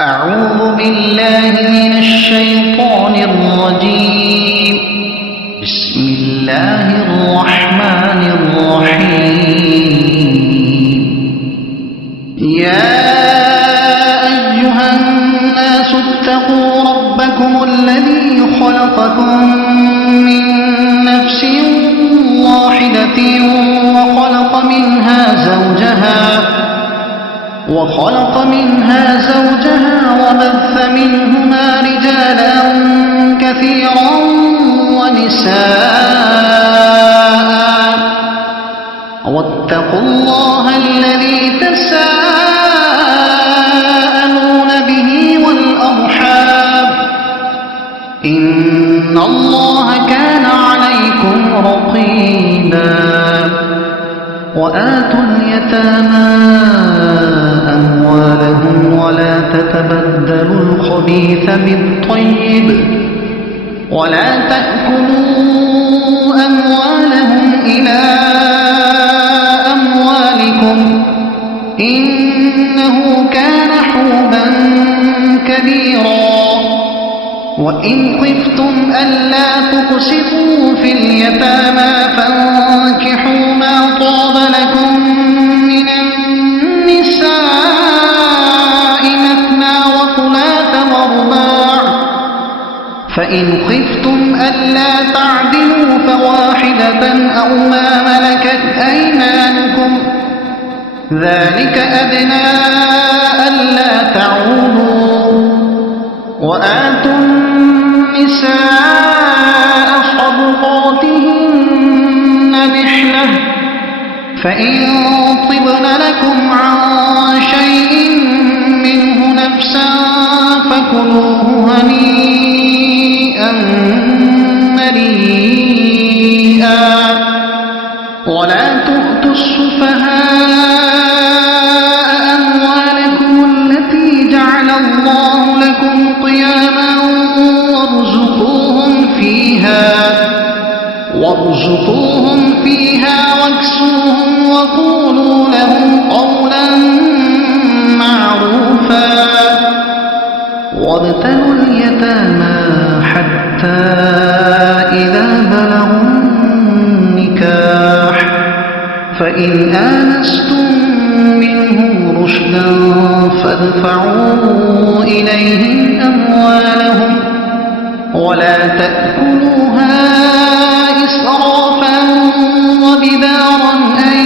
أعوذ بالله من الشيطان الرجيم. بسم الله الرحمن الرحيم. يا أيها الناس اتقوا ربكم الذي خلقكم من نفس واحدة وخلق منها زوجها وبث منهما رجالا كثيرا ونساء واتقوا الله الذي تساءلون به والأرحام إن الله كان عليكم رقيبا. وآتوا اليتامى أموالهم ولا تتبدلوا الخبيث بالطيب ولا تأكلوا أموالهم إلى أموالكم إنه كان حوبا كبيرا. وإن خفتم ألا تقسطوا في اليتامى فانكحوا ما طاب لكم من النساء مثنى وثلاث ورباع فإن خفتم ألا تعدلوا فواحدة أو ما ملكت أيمانكم ذلك أدنى ألا تعولوا. وآتوا النساء صدقاتهن نحلة فإن طبن لكم عن شيء منه نفسا فكلوه هنيئا مريئا. ولا تؤتوا السفهاء أموالكم التي جعل الله لكم قياما وارزقوهم فيها واكسوهم وقولوا لهم قولا معروفا. وابتلوا اليتامى حتى إذا بلغوا النكاح فإن آنستم منهم رشدا فادفعوا إليهم أموالهم ولا تأكلوها إسرافا وبدارا أن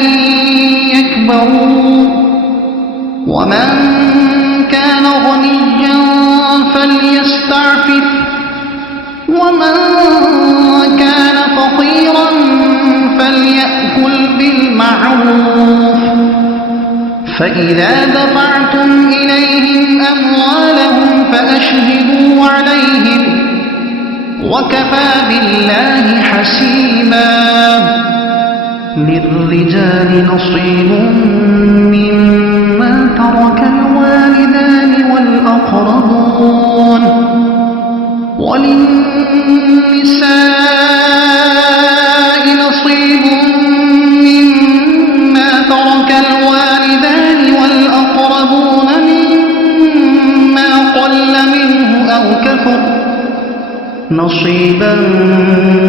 يكبروا. ومن كان غنيا فليستعفف ومن كان فقيرا فليأكل بالمعروف. فإذا دفعتم إليهم أموالهم فأشهدوا عليهم وكفى بالله حسيبا. للرجال نصيب مما ترك الوالدان والأقربون وللنساء نصيب مما ترك الوالدان والأقربون مما قل منه أو كثر نصيبا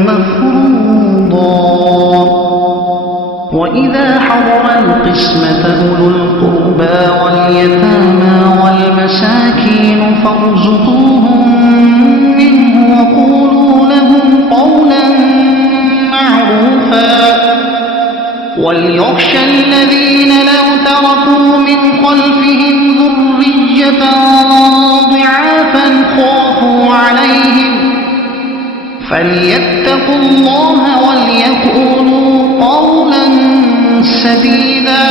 مفروضا. وإذا حضر القسمة أولو القربى واليتامى والمساكين فارزقوهم منه وقولوا لهم قولا معروفا. وليخشى الذين لو تركوا من خلفهم ذرية ضعافا خافوا عليهم فليتقوا الله وليقولوا قولا سديدا.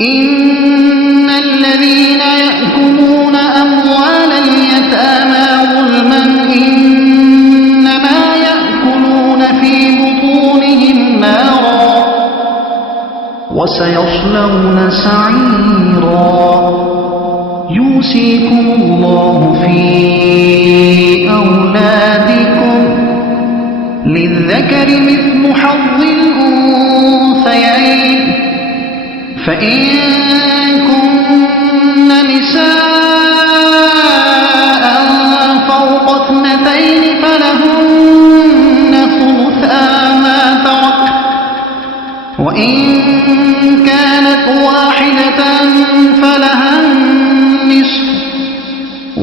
إن الذين يأكلون أموال اليتامى ظلما إنما يأكلون في بطونهم نارا وسيصلون سعيرا. يوصيكم الله في أولادكم للذكر مثل حظ الأنثيين فإن كن نساء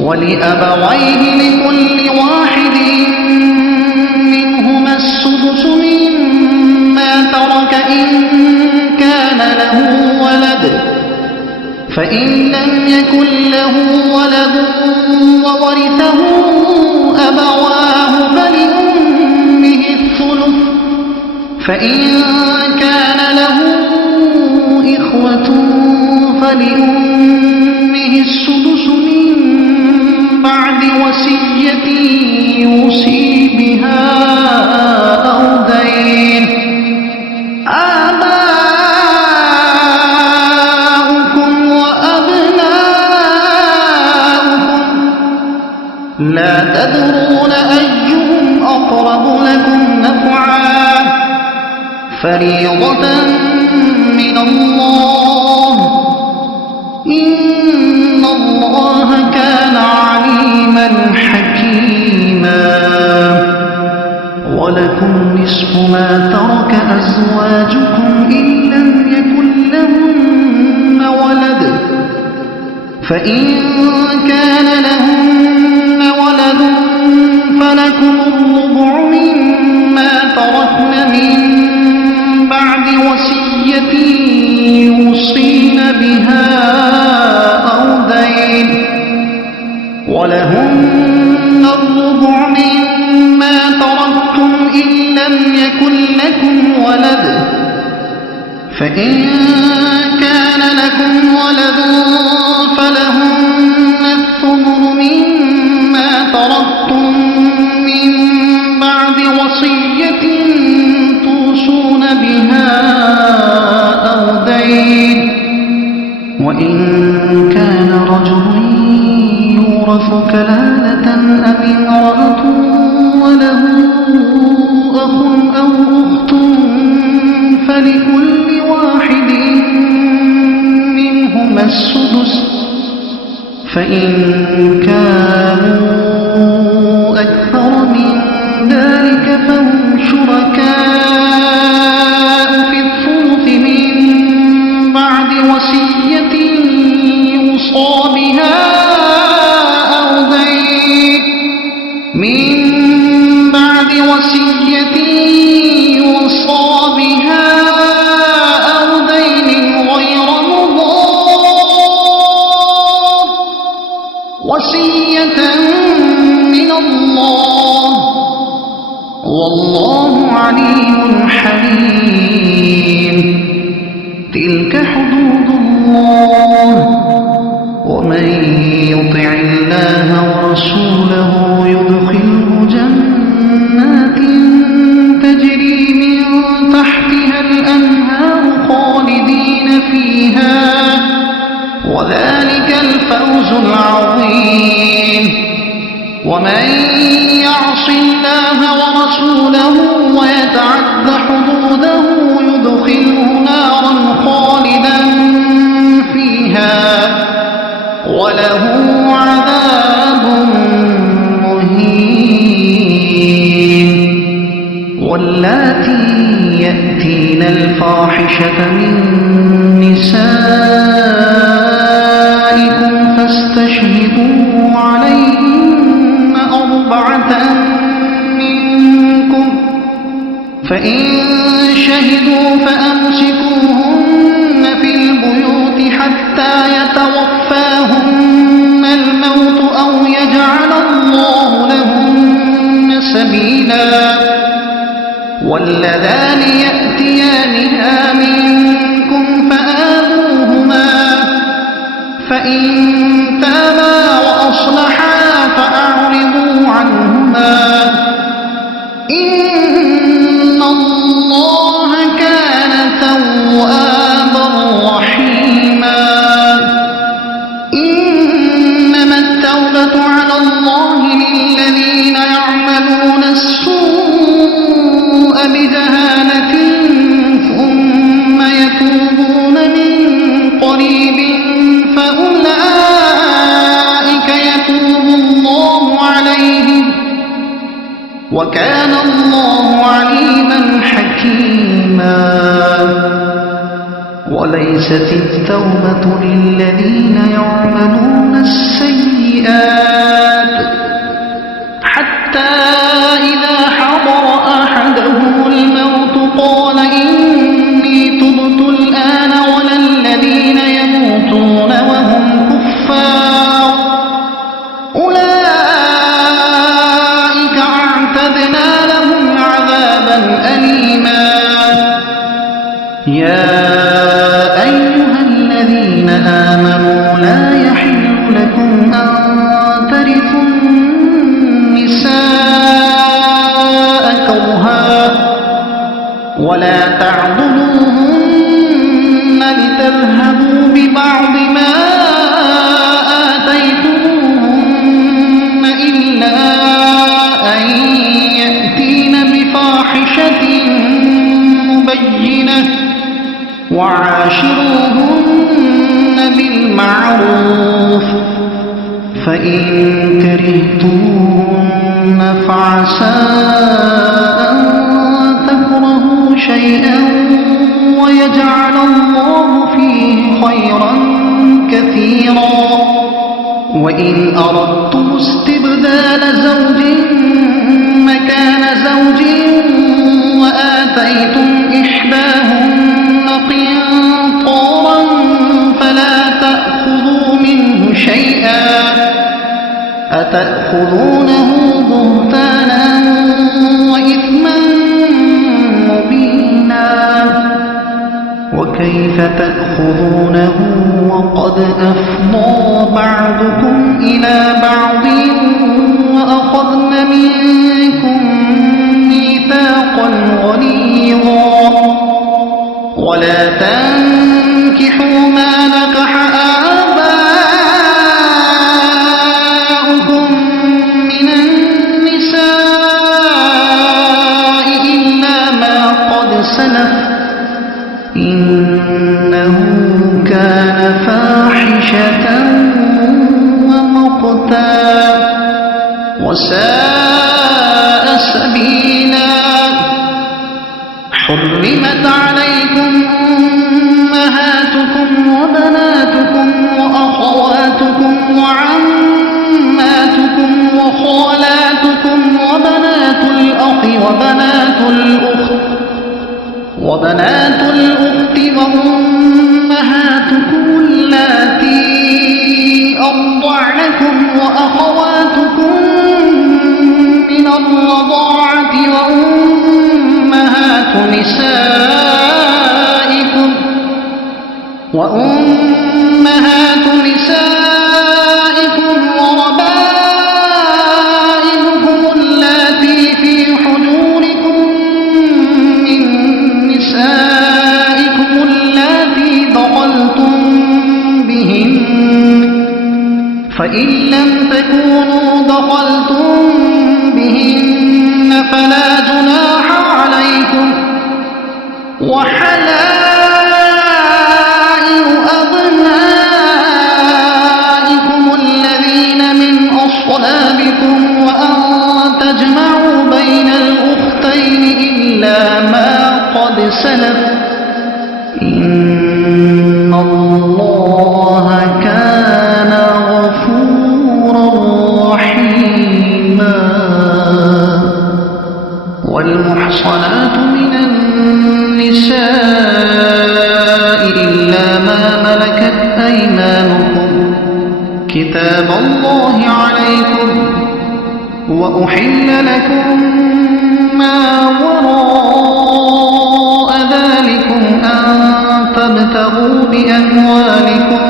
ولأبويه لكل واحد منهما السدس مما ترك إن كان له ولد، فإن لم يكن له ولد وورثه أبواه فلأمه الثلث، فإن كان له إخوة فلأمه السدس من بعد وصية يوصي بها أو دين. آباؤكم وأبناؤكم لا تدرون أيهم أقرب لكم نفعا، فريضة من الله، إن الله كان عليما حكيما. ولكم نصف ما ترك أزواجكم إن لم يكن لهن ولد، فإن كان لهن ولد فلكم الربع مما تركن من بعد وصية يوصين بها أو دين، ولهن الربع مما تركتم إن لم يكن لكم ولد، فإن كان لكم ولد فلهن الثمن مما تركتم من بعد وصية توصون بها أو دين. وإن كان رجل يورث كلالة أم امرأة وله أخ أو أخت فلكل واحد منهما السدس، فإن كانوا أكثر من ذلك فهم شركاء في الثلث من بعد وصية يوصى بها أو دين، من بعد وصية يوصى بها أو دين غير مضار، وصية من الله، والله عليم حليم. تلك حدود الله، ومن يطع الله ورسوله يدخله جنات تجري من تحتها الأنهار خالدين فيها، وذلك الفوز العظيم. ومن يعص الله ورسوله ويتعد حدوده يدخله نارا خالدا فيها وله عذاب مهين. واللاتي يأتين الفاحشة من نسائكم فاستشهدوا عليهن 4 منكم، فإن شهدوا فأمسكوهن في البيوت حتى يتوفاهن الموت أو يجعل الله لهن سبيلا. واللذان يأتيانها منكم فآذوهما، فإن تابا وأصلحا فأعرضوا عنهما، إن الله كان توابا رحيما. إنما التوبة على الله للذين يعملون السوء بجهالة ثم يتوبون من قريب فأولئك يتوب الله عليهم، وكان الله عليما حكيما. وليست التوبة للذين يعملون السيئات أن ترثوا النساء كرها ولا تعضلوهن لتذهبوا ببعض ما آتيتموهن إلا أن يأتين بفاحشة مبينة وعاشروهن بالمعروف فإن كرهتموهن فعسى أن تكرهوا شيئا ويجعل الله فيه خيرا كثيرا وإن أردتم استبدال زوج مكان زوج وآتيتم إحداهن قنطارا فلا تأخذوا منه شيئا أتأخذونه بهتانا وإثما مبينا وكيف تأخذونه وقد أفضى بعضكم إلى بعض وأخذن منكم ميثاقا غليظا ولا تنكحوا ما نكح آباؤكم من النساء إلا ما قد سلف إنه كان فاحشة ومقتا وساء سبيلا حرمت عليكم أمهاتكم وبناتكم وأخواتكم وعماتكم وخالاتكم وبنات الأخ وبنات الأخت وأمهاتكم اللاتي أرضعنكم وأخواتكم من الرضاعة وأمهات نسائكم وربائبكم اللاتي في حجوركم من نسائكم اللاتي دخلتم بهن فإن لم تكونوا دخلتم بهن فلا جناح عليكم وحلائل أبنائكم الذين من أصلابكم وأن تجمعوا بين الأختين إلا ما قد سلف إن الله كان غفورا رحيما والمحصنات من النساء إلا ما ملكت أيمانكم كتاب الله عليكم وأحل لكم ما وراء ذلكم أن تبتغوا بأموالكم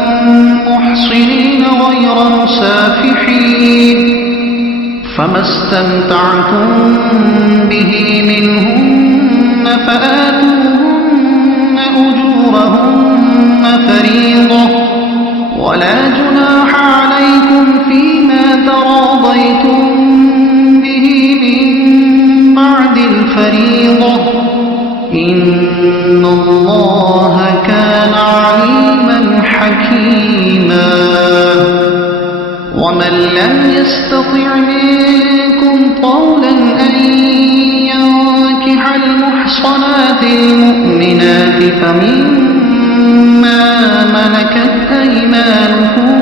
محصنين غير مسافحين فما استمتعتم به منهن فآتوهن أجورهن فريضة ولا جناح عليكم فيما تراضيتم به من بعد الفريضة إن الله كان عليما حكيما ومن لم يستطع منكم طولا أن ينكح المحصنات المؤمنات فمما ملكت أيمانكم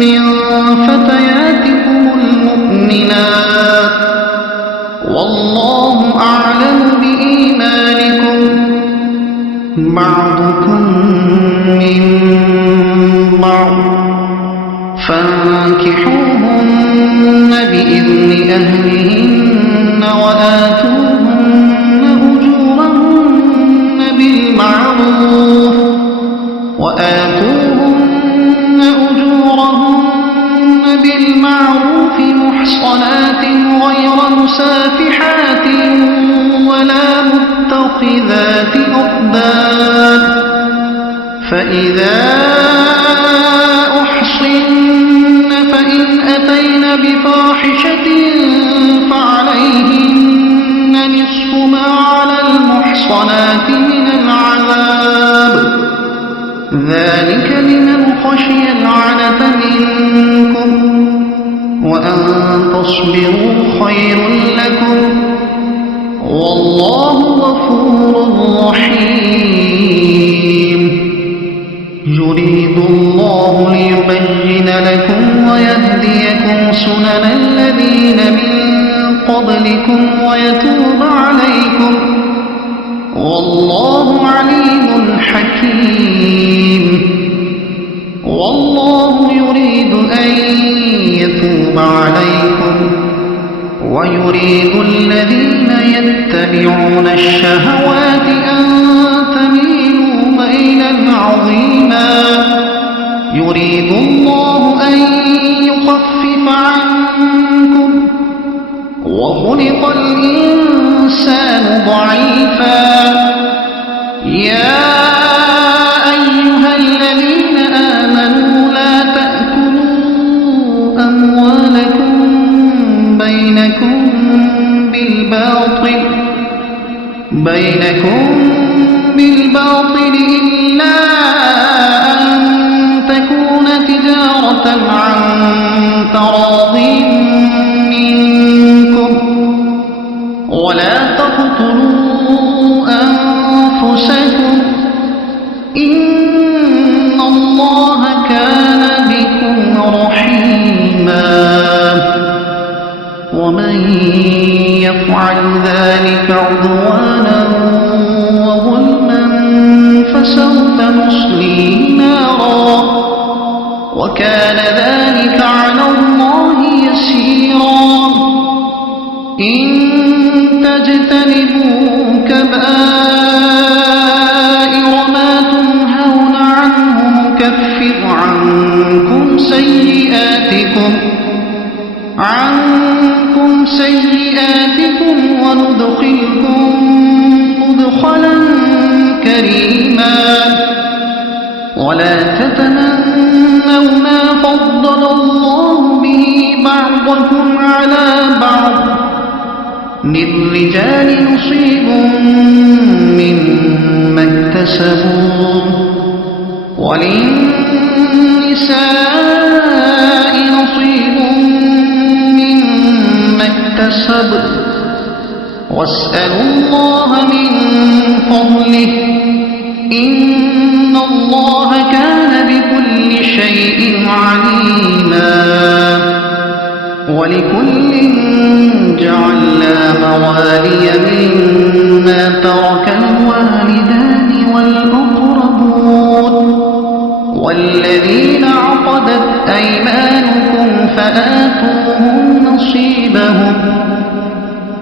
من فتياتكم المؤمنات والله أعلم بإيمانكم بعضكم من بعض فانكحوهن بإذن أهلهن وآتوهن أجورهن بالمعروف وآتوهن أجورهن سافحات ولا متخذات أخدان فإذا أحصن فإن أتين بفاحشة فعليهن نصف ما على المحصنات من العذاب ذلك لمن خشي العنة منكم وأن تصبروا خير لكم والله غفور رحيم يريد الله ليبين لكم ويهديكم سنن الذين من قبلكم ويتوب عليكم والله عليم حكيم والله يريد أن يتوب عليكم ويريد الذين يتبعون الشهوات أن تميلوا ميلا عظيما يريد الله أن يخفف عنكم وخلق الإنسان ضعيفا يا أيها الذين آمنوا لا تأكلوا أموالكم بينكم بالباطل إلا أن تكون تجارة عن تراض منكم ولا تقتلوا أنفسكم إن الله كان بكم رحيما ومن يفعل ذلك عدوانا وظلما فسوف نصليه نارا وكان ذلك على الله يسيرا إن تجتنبوا كبائر ما تنهون عنه نكفر عنكم سيئاتكم وندخلكم مدخلا كريما ولا تتمنوا ما فضل الله به بعضكم على بعض للرجال نصيب مما اكتسبوا وللنساء نصيب مما اكتسبن واسألوا الله من فضله إن الله كان بكل شيء عليما ولكل جعلنا موالي مما ترك الوالدان والأقربون والذين عقدت أيمانكم فآتوهم نصيبهم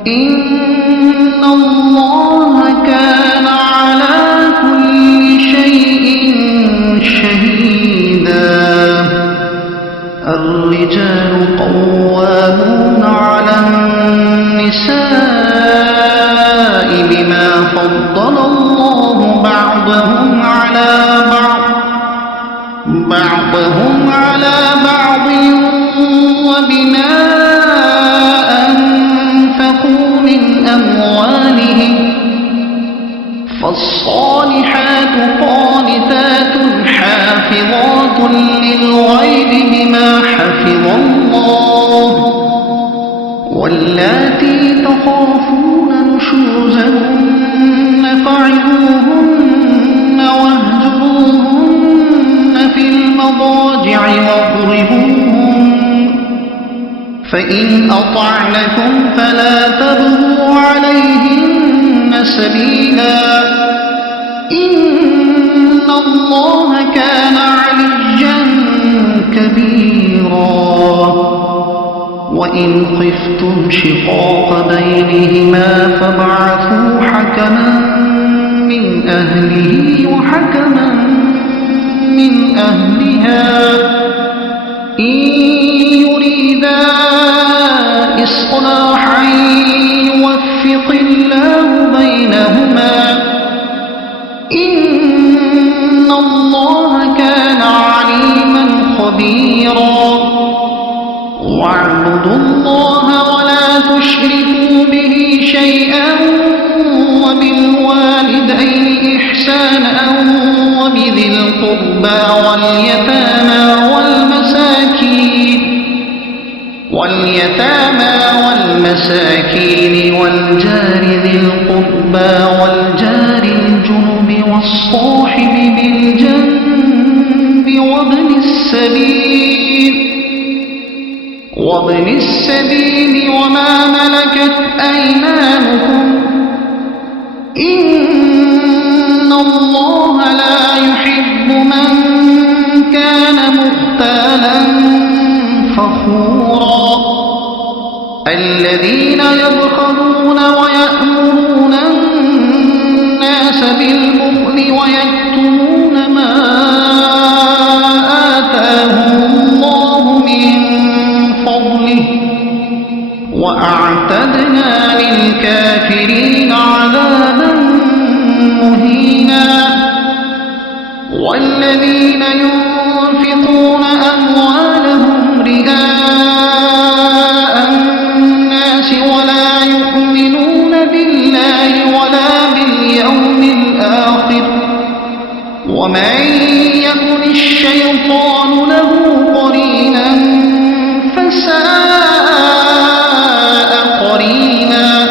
إن الله كان على كل شيء شهيدا الرجال قوامون على النساء بما فضل الله بعضهم على بعض وبما أنفقوا من أموالهم فالصالحات قانتات حافظات للغيب بما حفظ الله واللاتي تخافون نشوزهن فعظوهن واهجروهن في المضاجع واضربوهن فإن أطعنكم فلا تبغوا عليهن سبيلا إن الله كان عليا كبيرا وإن خفتم شقاق بينهما فابعثوا حكما من أهله وحكما من أهلها إن يريدا إصلاحا الله كان عليما خبيرا واعبدوا الله ولا تشركوا به شيئا وبالوالدين إحسانا وبذي القربى واليتامى والمساكين والجار ذي القربى والجار الجنب والصاحب بالجنب وابن السبيل وما ملكت أيمانكم إن الله لا يحب من كان مختالا فخورا الذين يبخلون ويأمرون الناس بالبخل ويكتمون ما آتاهم الله من فضله وأعتدنا للكافرين عذابا مهينا والذين ينفقون أموالهم رئاء الناس ولا يؤمنون بالله ولا باليوم الآخر ومن يكن الشيطان له قرينا فساء قرينا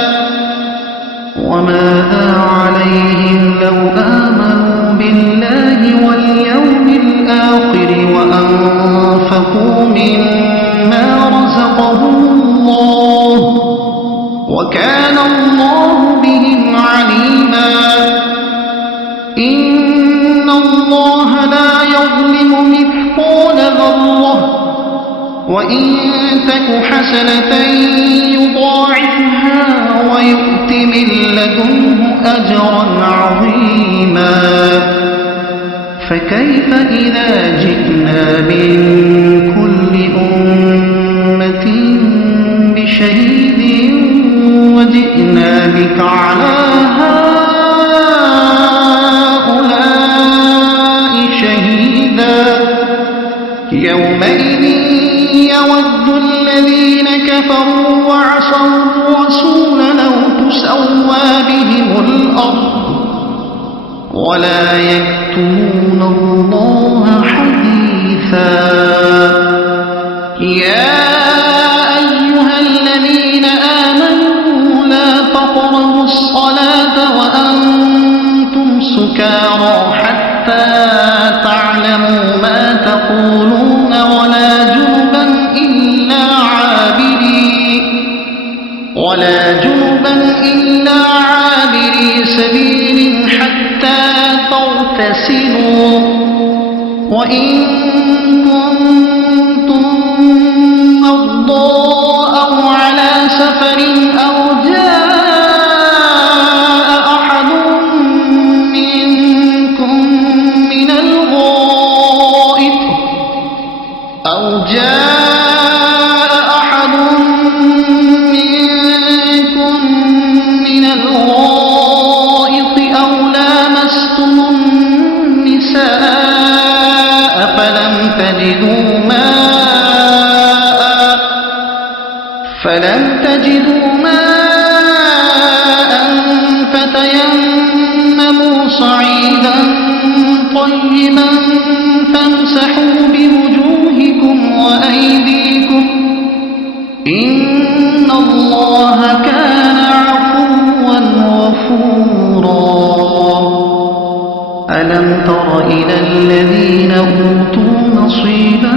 وماذا عليهم لو آمنوا بالله واليوم الآخر وأنفقوا مما رزقهم الله وكان الله بهم عليما إن الله لا يظلم مثقال ذرة وإن تك حسنة يضاعفها ويؤت من لدنه أجرا عظيما فكيف إذا جئنا من كل أمة بشهيد وجئنا بك على هؤلاء شهيدا يومئذ يود الذين كفروا وعصوا الرسول لو تسوى بهم الأرض ولا يكتمون الله حديثا يا أيها الذين آمنوا لا تقربوا الصلاة وأنتم سكارى حتى تعلموا ما تقولون ولا جنبا إلا عابري سبيل حتى تغتسلوا وإن كنتم مرضى أو على سفر أو جاء أحد منكم من الغائط أو لامستم النساء فلم تجدوا ماء فتيمموا صعيدا طيبا فامسحوا بوجوهكم وأيديكم إن الله كان عفوا غفورا ألم تر إلى الذين أوتوا نصيبا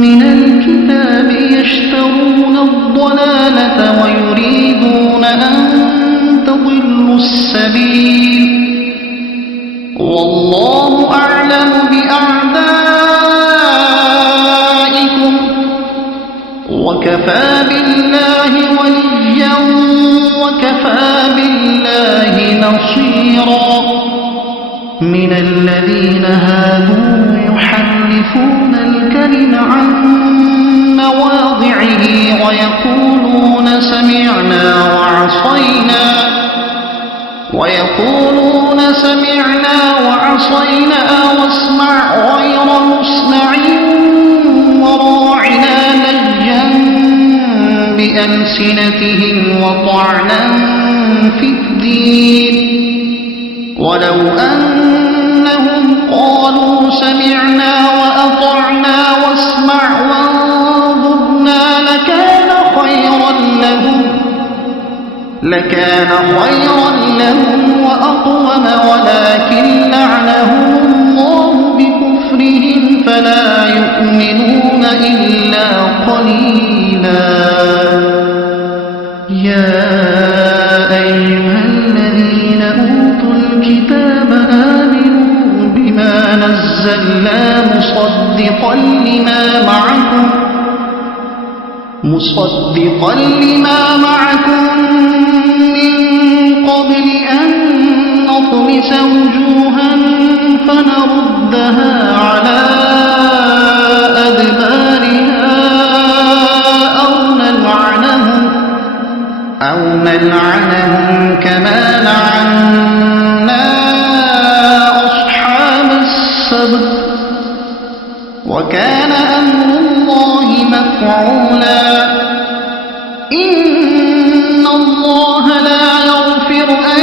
من الكتاب يشترون الضلالة ويريدون أن تضلوا السبيل والله أعلم بأعدائكم وكفى بالله وليا وكفى بالله نصيرا من الذين هادوا يحرفون الكلم عن مواضعه ويقولون سمعنا وعصينا عصينا واسمع غير مسمع وراعنا لجا بألسنتهم وطعنا في الدين ولو أنهم قالوا سمعنا وأطعنا واسمع وانظرنا لكان خيرا لهم وأقوم ولكن لعنهم الله بكفرهم فلا يؤمنون إلا قليلا يا أيها الذين أوتوا الكتاب آمنوا بما نزلنا مصدقا لما معكم من قبل أن نطمس وجوها فنردها على أدبارها أو نلعنهم كما لعنا أصحاب السبت وكان أمر الله مفعولا إن الله لا يغفر أن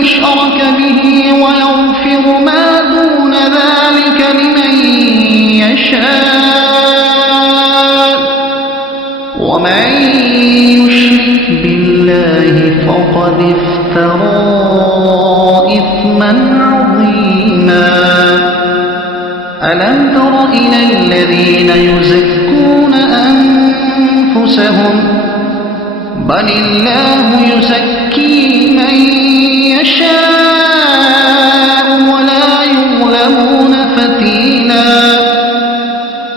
يشرك به ويغفر ما دون ذلك لمن يشاء ومن يشرك بالله فقد افترى إثما عظيما ألم تر إلى الذين يزكون أنفسهم بل الله يزكي من يشاء ولا يظلمون فتيلا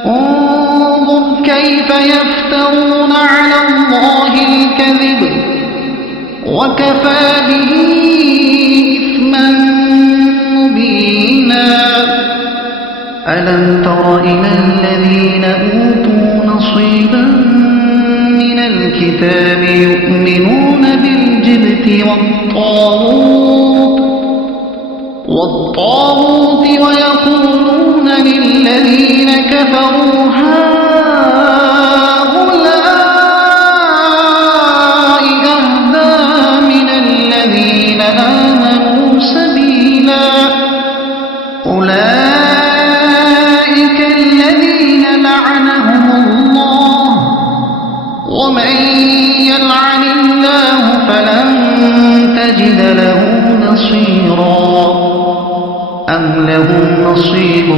انظر كيف يفترون على الله الكذب وكفى به إثما مبينا ألم تر إلى الذين أوتوا نصيبا من الكتاب يؤمنون بالجبت والطاغوت ويقولون للذين كفروا هؤلاء أهدى من الذين آمنوا سبيلا أولئك الذين لعنهم الله ومن يلعن الله فلن تجد له نصيرا أم لهم نصيب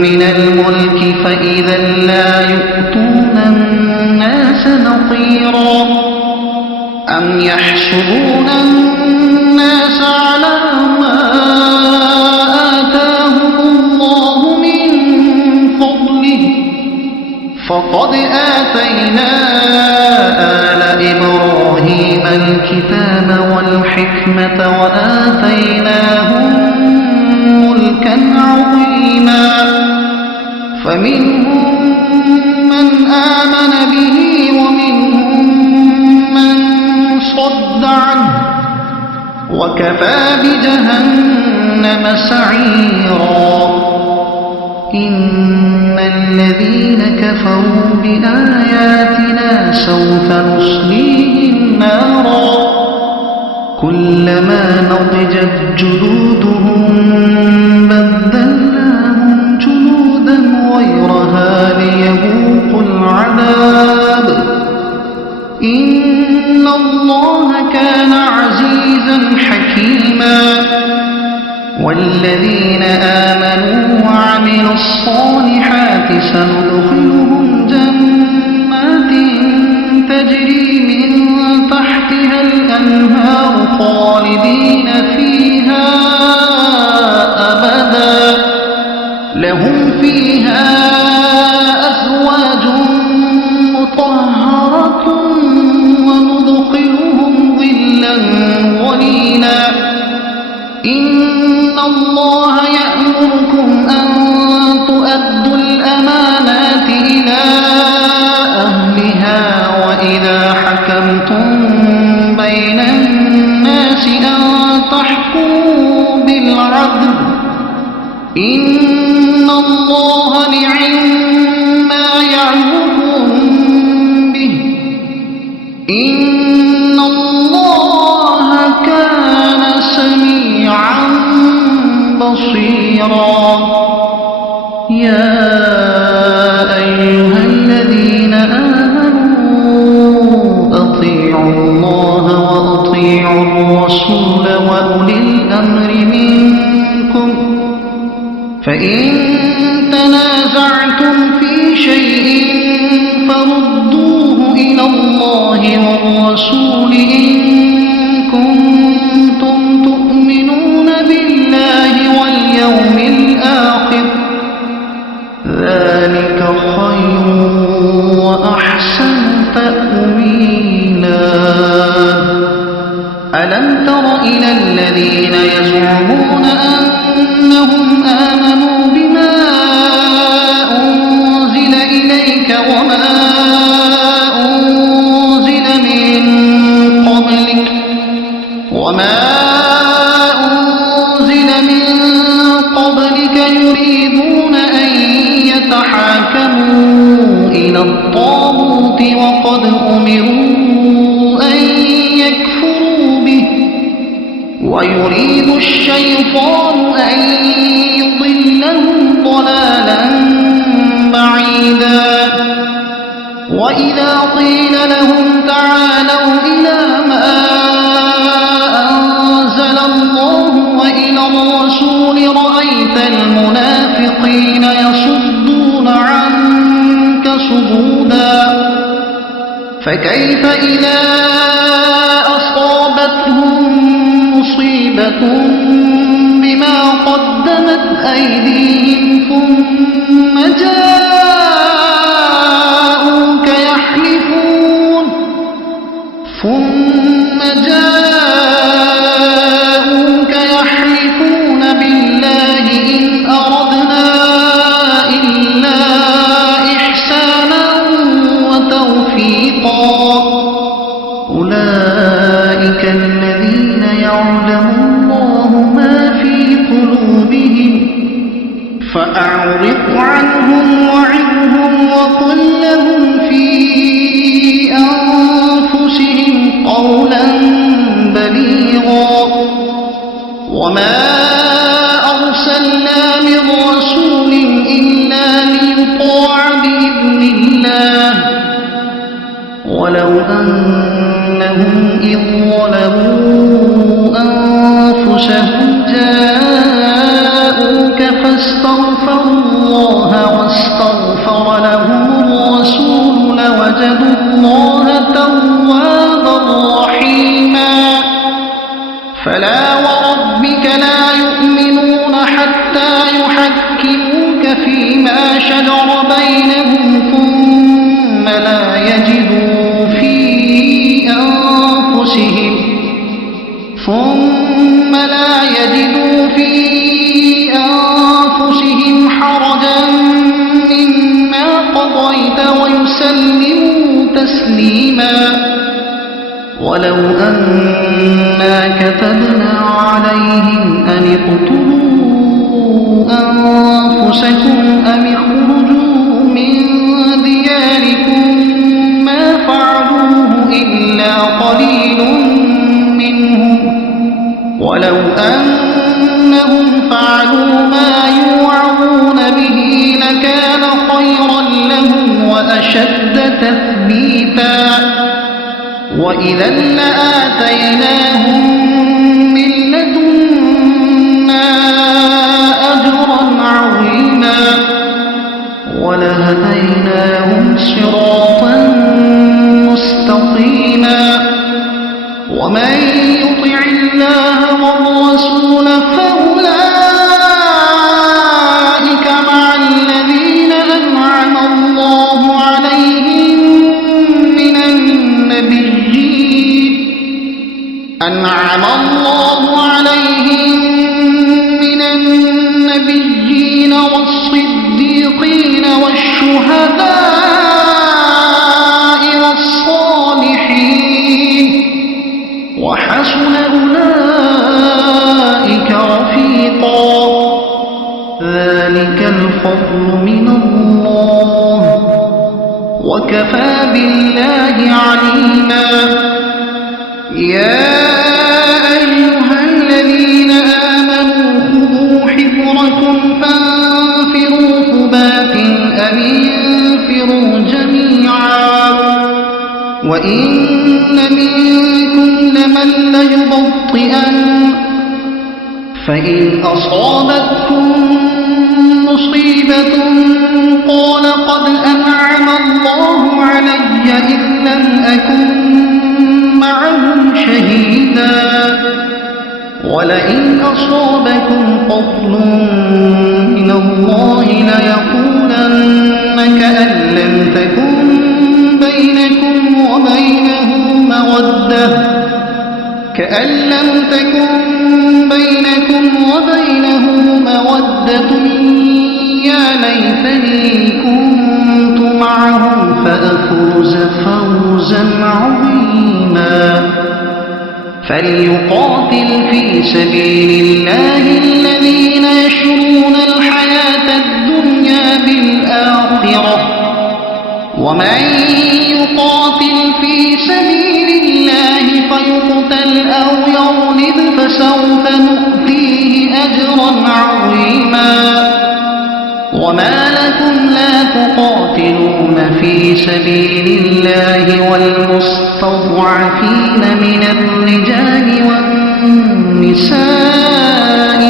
من الملك فإذا لا يؤتون الناس نقيرا أم يحسبون الناس على ما آتاهم الله من فضله فقد آتينا آل إبراهيم الكتاب والحكمة وآتيناهم ملكا عظيما فمنهم من آمن به ومنهم من صد عنه وكفى بجهنم سعيرا إن الذين كفروا بآياتنا سوف نصليهم نارا كلما نضجت جلودهم بدلناهم جلودا غيرها ليذوقوا العذاب إن الله كان عزيزا حكيما والذين آمنوا وعملوا الصالحات سندخلهم جنات تجري من تحتها الأنهار خالدين فيها أبدا لهم فيها أزواج مطهرة وندخلهم ظلا ظليلا إن الله يأمركم أن تؤدوا الأمانات إن الله كان سميعا بصيرا يا أيها الذين آمنوا أطيعوا الله وأطيعوا الرسول وأولي الأمر منكم فإن تنازعتم في شيء فردوه إلى الله والرسول إن كنتم تؤمنون بالله واليوم الآخر ذلك خير وأحسن تأويلا ألم تر إلى الذين يزعمون أنهم آمنوا بما أنزل إليك وما أنزل من قبلك يريدون أن يتحاكموا إلى الطاغوت وقد أمروا أن يكفروا به ويريد الشيطان أن يضلهم ضلالا بعيدا وإذا قيل لهم تعالوا إلى ما أنزل الله وإلى الرسول رأيت المنافقين يصدون عنك صدودا فكيف إذا أصابتهم مصيبة بما قدمت أيديهم ثم جاءوك يحلفون بالله إن أردنا إلا إحسانا وتوفيقا أولئك الذين يعلم الله ما في قلوبهم فأعرض عنهم وعظهم وقل لهم في أنفسهم قولا بليغا وما أرسلنا من رسول إلا ليطاع بإذن الله ولو أنهم إذ ظلموا أنفسهم جاءوك فاستغفروا الله واستغفر لهم الرسول لوجدوا الله توابا رحيما فلا وربك لا يؤمنون حتى يحكموك فيما شجر بينهم ثم لا يجدوا في أنفسهم حرجا مما قضيت ويسلموا تسليما ولو أنا كتبنا عليهم أن اقتلوا أنفسكم أم اخرجوا من دياركم ما فعلوه إلا قليل منهم ولو أنهم فعلوا ما يوعظون به لكان خيرا لهم وأشد تثبيتا وإذا لآتيناهم من لدنا أجرا عظيما ولهديناهم صراطا مستقيما ومن يطع الله والرسول فأولئك مع الذين أنعم الله عليهم من النبيين والصديقين والشهداء والصالحين وحسن أولئك رفيقا ذلك الفضل من الله وكفى بالله عليما. يا أيها الذين آمنوا خذوا حذركم فانفروا ثبات أو انفروا جميعا وإن منكم لمن ليبطئن فإن أصابتكم مصيبة قال قد أنعم الله علي إذ لم أكن معهم شهيدا ولئن أصابكم فضل من الله ليقولن كأن لم تكن بينكم وبينه مودة يا ليتني كنت معهم فأفوز فوزا عظيما. فليقاتل في سبيل الله الذين يشرون الحياة الدنيا بالآخرة ومن يقاتل في سبيل الله فيقتل أو يغلب فسوف نؤتيه أجرا عظيما. وما لكم لا تقاتلون في سبيل الله والمستضعفين من الرجال والنساء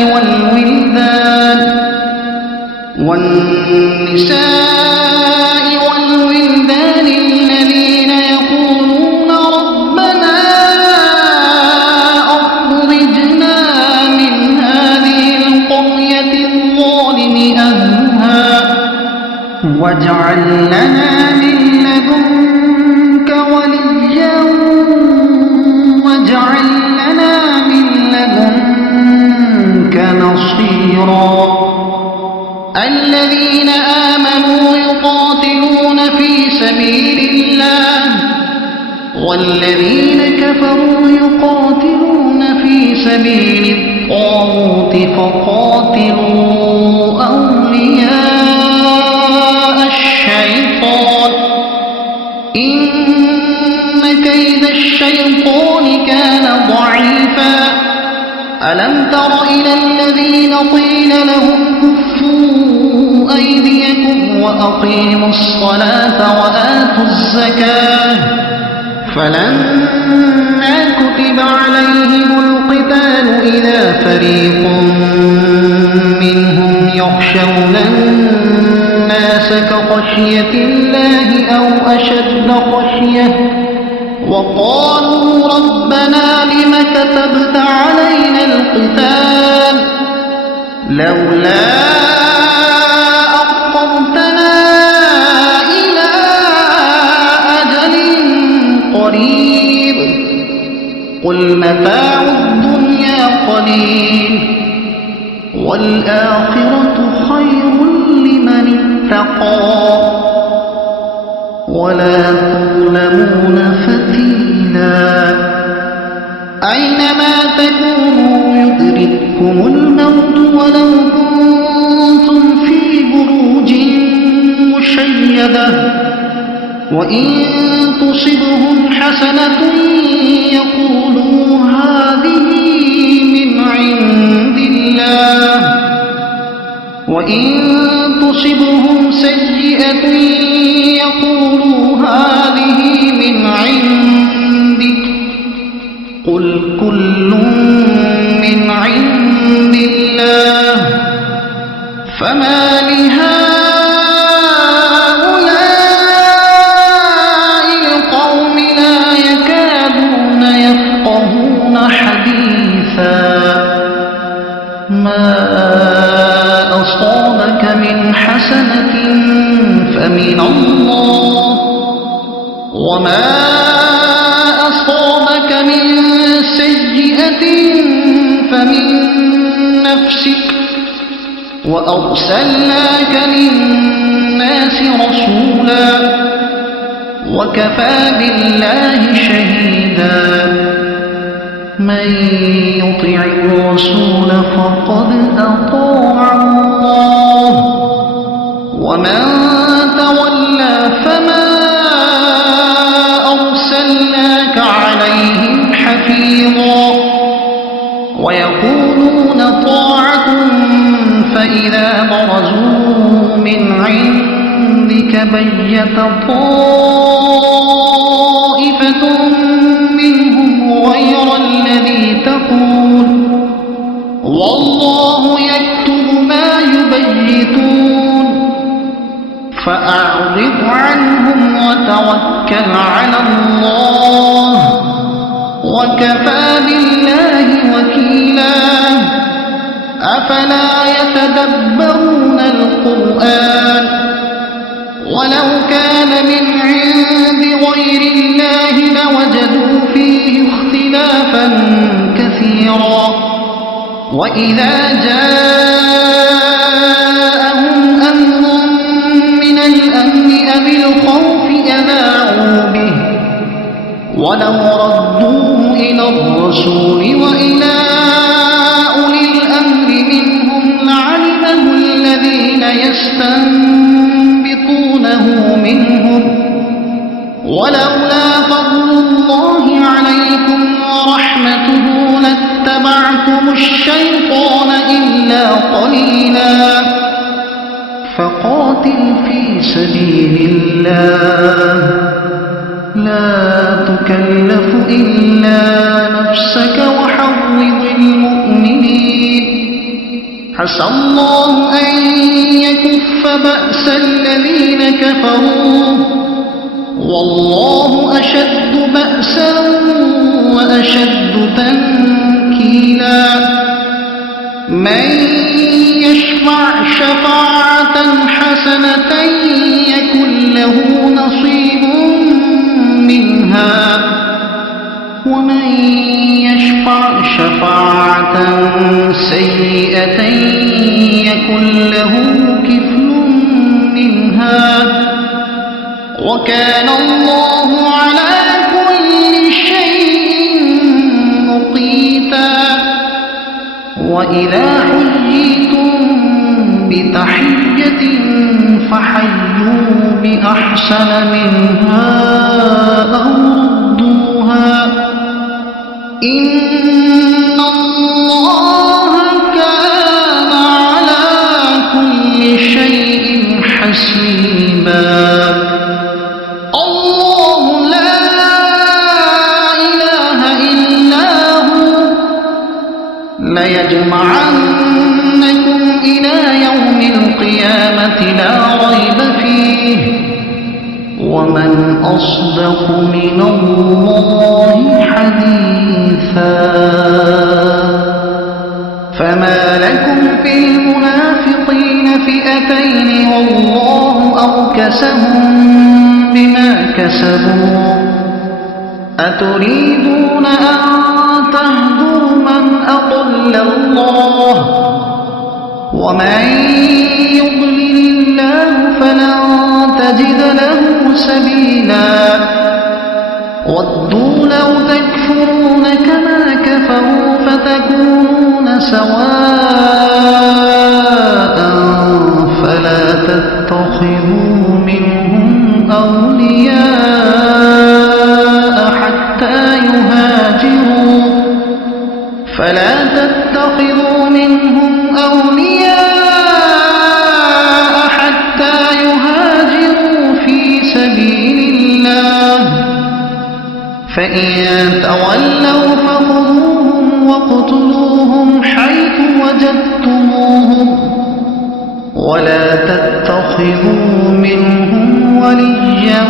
والولدان الذين يقولون ربنا أخرجنا من هذه القرية الظالم أهلها واجعل لنا من لدنك وليا واجعل لنا من لدنك نصيرا. الذين آمنوا يقاتلون في سبيل الله والذين كفروا يقاتلون في سبيل الطاغوت فقاتلوا أولياء الشيطان إن كيد الشيطان كان ضعيفا. ألم تر إلى الذين قيل لهم كفوا أيديكم وأقيموا الصلاة وآتوا الزكاة فلما كتب عليهم القتال إذا فريق منهم يخشون الناس كخشية الله أو أشد خشية وقالوا ربنا لم كتبت علينا القتال لولا أخرتنا إلى أجل قريب قل متاع الدنيا قليل والآخرة خير لمن اتقى ولا تظلمون فتيلا. أينما تكونوا يدرككم الموت ولو كنتم في بروج مشيدة وإن تصبهم حسنة يقولوا هذه من عند الله وإن تصبهم سيئة يقولوا هذه من عندك قل كل من عند الله فما لهؤلاء القوم لا يكادون يفقهون حديثا. ما أصابك من حسنة فمن الله وما أصابك من سيئة فمن نفسك وأرسلناك للناس رسولا وكفى بالله شهيدا. من يطع الرسول فقد أطاع الله ومن تولى فما بيت طائفة منهم غير الذي تقول والله يكتب ما يبيتون فأعرض عنهم وتوكل على الله وكفى بالله وكيلا أفلا يتدبرون القرآن ولو كان من عند غير الله لوجدوا فيه اختلافا كثيرا وإذا جاءهم أمر من الأمن أو الخوف أذاعوا به ولو ردوه إلى الرسول وإلى أولي الأمر منهم لعلمه الذين يستنبطونه منهم ولولا فضل الله عليكم ورحمته لاتبعتم الشيطان إلا قليلا فقاتل في سبيل الله لا تكلف إلا نفسك وحرض المؤمنين عسى الله أن يكف بأس الذين كفروا والله أشد بأسا وأشد تنكيلا من يشفع شفاعة حسنة يكن له نصيب منها ومن يشفع شفاعة سيئة يكن له كفل منها وكان الله على كل شيء مقيتا وإذا حييتم بتحية فحيوا بأحسن منها أو ردوها إن الله كان على كل شيء حسيبا الله لا إله إلا هو ليجمعنكم إلى يوم القيامة لا ريب فيه ومن أصدق من الله حديثا فما لكم في المنافقين فئتين والله أركسهم بما كسبوا أتريدون أن تهدوا من أضل الله ومن يضلل الله فلن تجد له سبيلا ودوا لو تكفرون كما كفروا فتكونون سواء فلا تتخذوا منهم أولياء حتى يهاجروا في سبيل الله فإن تولوا فخذوهم واقتلوهم حيث وجدتموهم ولا تتخذوا منهم وليا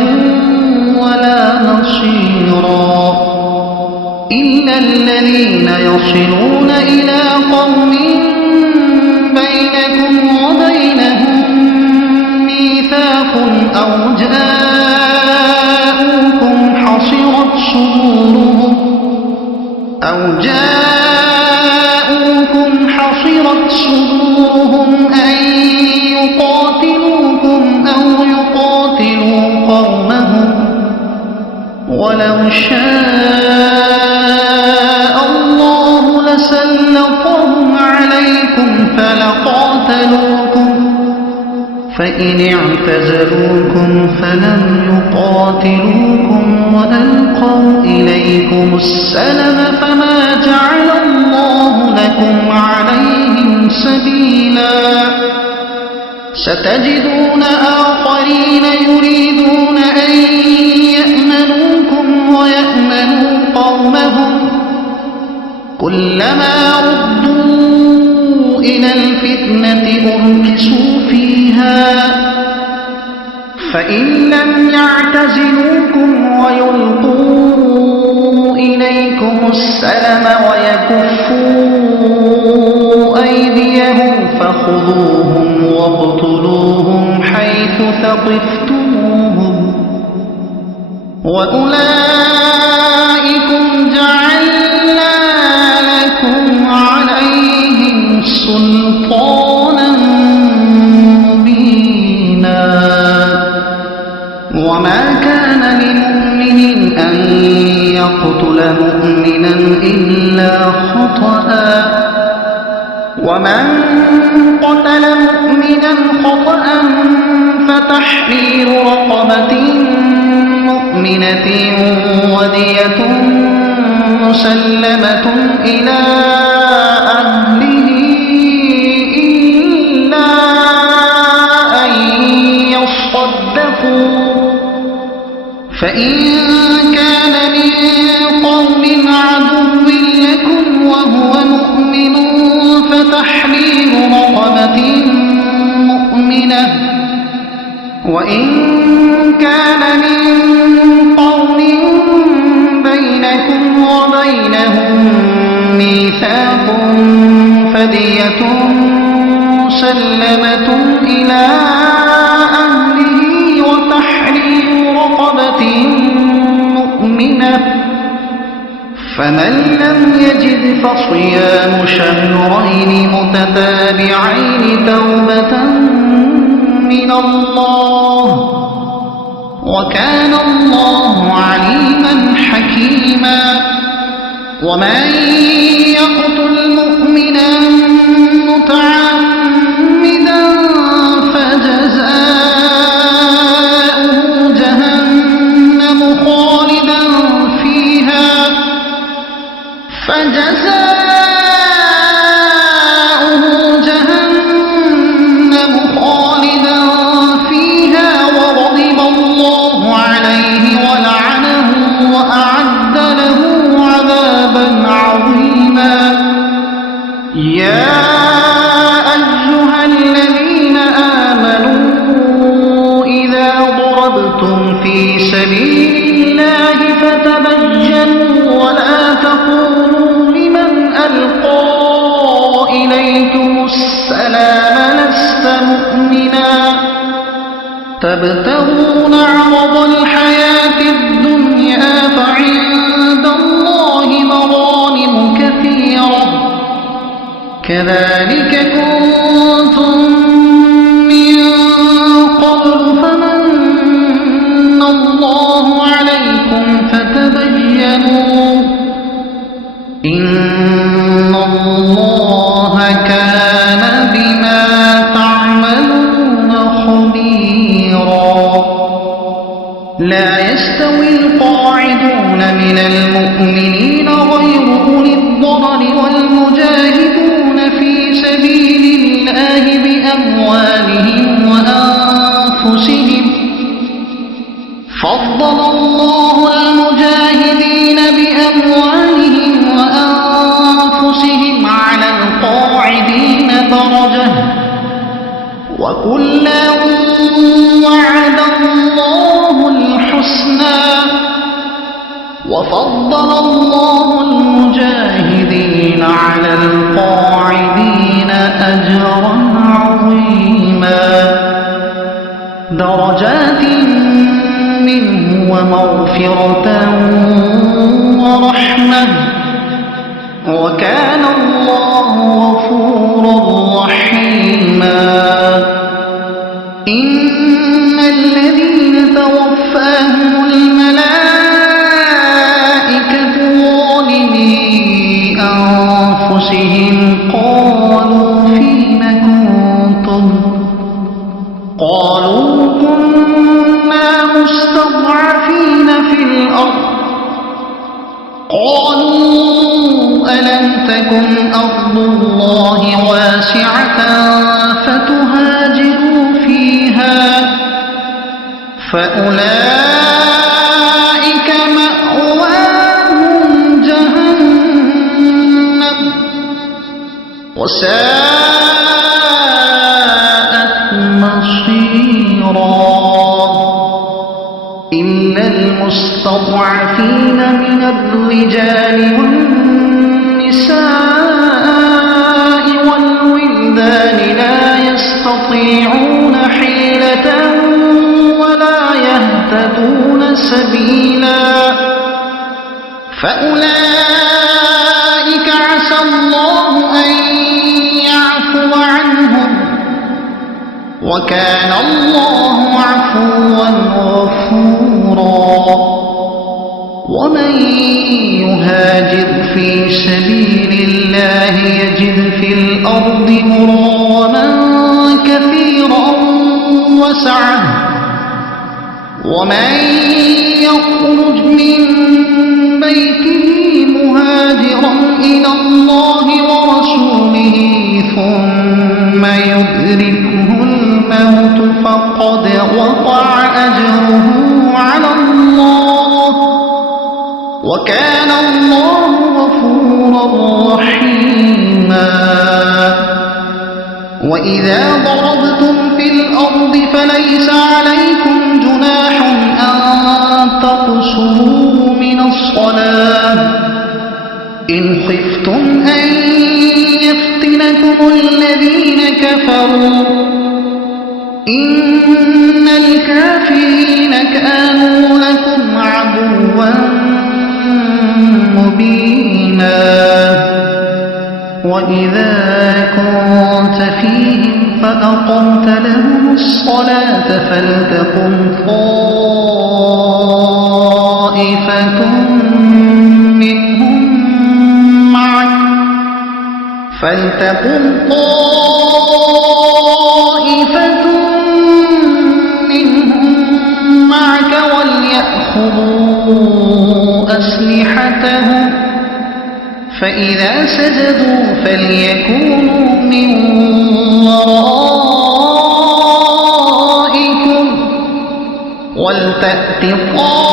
ولا نصيرا إلا الذين يصلون إلى قوم بينكم وبينهم ميثاق أو جاءوكم حصرت صدورهم أن يقاتلوكم أو يقاتلوا قومهم ولو شاء الله لسلطهم عليكم فلقاتلوكم فإن اعتزلوكم فلم يقاتلوكم وألقوا إليكم السلم فما جعل الله لكم عليهم سبيلا ستجدون آخرين يريدون أن يأمنوكم ويأمنوا قومهم كلما ردوا إلى الفتنة أركسوا فيها فإن لم يعتزلوكم ويلقوا إليكم السلم ويكفوا أيديهم فخذوهم واقتلوهم حيث ثقفتموهم وأولئكم جعلنا لكم عليهم سلطانا مبينا وما كان لمؤمن أن يقتل مؤمنا إلا خطأ ومن قتل مؤمنا خطأ فتحرير رقبة مؤمنة ودية مسلمة إلى أهله إلا أن يصدقوا فإن كان من قوم عدو لكم وهو مؤمن فتحرير رقبة مؤمنة وإن كان من قوم بينكم وبينهم ميثاق فدية مسلمة إلى أهله وتحرير رقبة مؤمنة فمن لم يجد فصيام شهرين متتابعين توبة من الله وكان الله عليما حكيما ومن يقتل مؤمنا متعمدا فجزاؤه جهنم خالدا فيها وغضب الله عليه ولعنه وأعد له عذابا عظيما يا أيها الذين آمنوا إذا ضربتم في سبيل الله فتبينوا ولا تقولوا لمن ألقى إليكم السلام لست مؤمنا تبتغون عرض الحياة الدنيا فعند الله مغانم كثيرة كذلك كنتم من قبل فمن الله عليكم فتبينوا إن الله كان بما تعملون خبيرا لا يستوي القاعدون من المؤمنين غير أولي الضرر والمجاهدون في سبيل الله بأموالهم وأنفسهم فضل الله المجاهدين بأموالهم وأنفسهم على القاعدين درجة وكلا وعد الله الحسنى وفضل الله المجاهدين على القاعدين أجرا عظيما درجات منه ومغفرة ورحمة وكان الله غفورا رحيما إن الذين توفاهم الملائكة ظالمي أنفسهم قالوا فيم كنتم قالوا كنا مستضعفين في الأرض قالوا ألم تكن أرض الله واسعة فتهاجروا فأولئك مأواهم جهنم وساءت مصيرا إلا المستضعفين من الرجال والنساء والولدان لا يستطيعون حيلة ولا يهتدون سبيلا فأولئك عسى الله أن يعفو عنهم وكان الله عفوا غفورا ومن يهاجر في سبيل الله يجد في الأرض مراغما كثيرا وسعة ومن يخرج من بيته مهاجرا إلى الله ورسوله ثم يدركه الموت فقد وقع أجره على الله وكان الله غفورا رحيما وإذا ضربتم في الأرض فليس عليكم جناح أن تقصروا من الصلاة إن خفتم أن يفتنكم الذين كفروا إن الكافرين كانوا لكم عدوا مبينا وإذا كنت فيهم فأقمت لهم الصلاة فلتقم طائفة منهم معك وليأخذوا أسلحتهم فإذا سجدوا فليكونوا من ورائكم ولتأت طائفة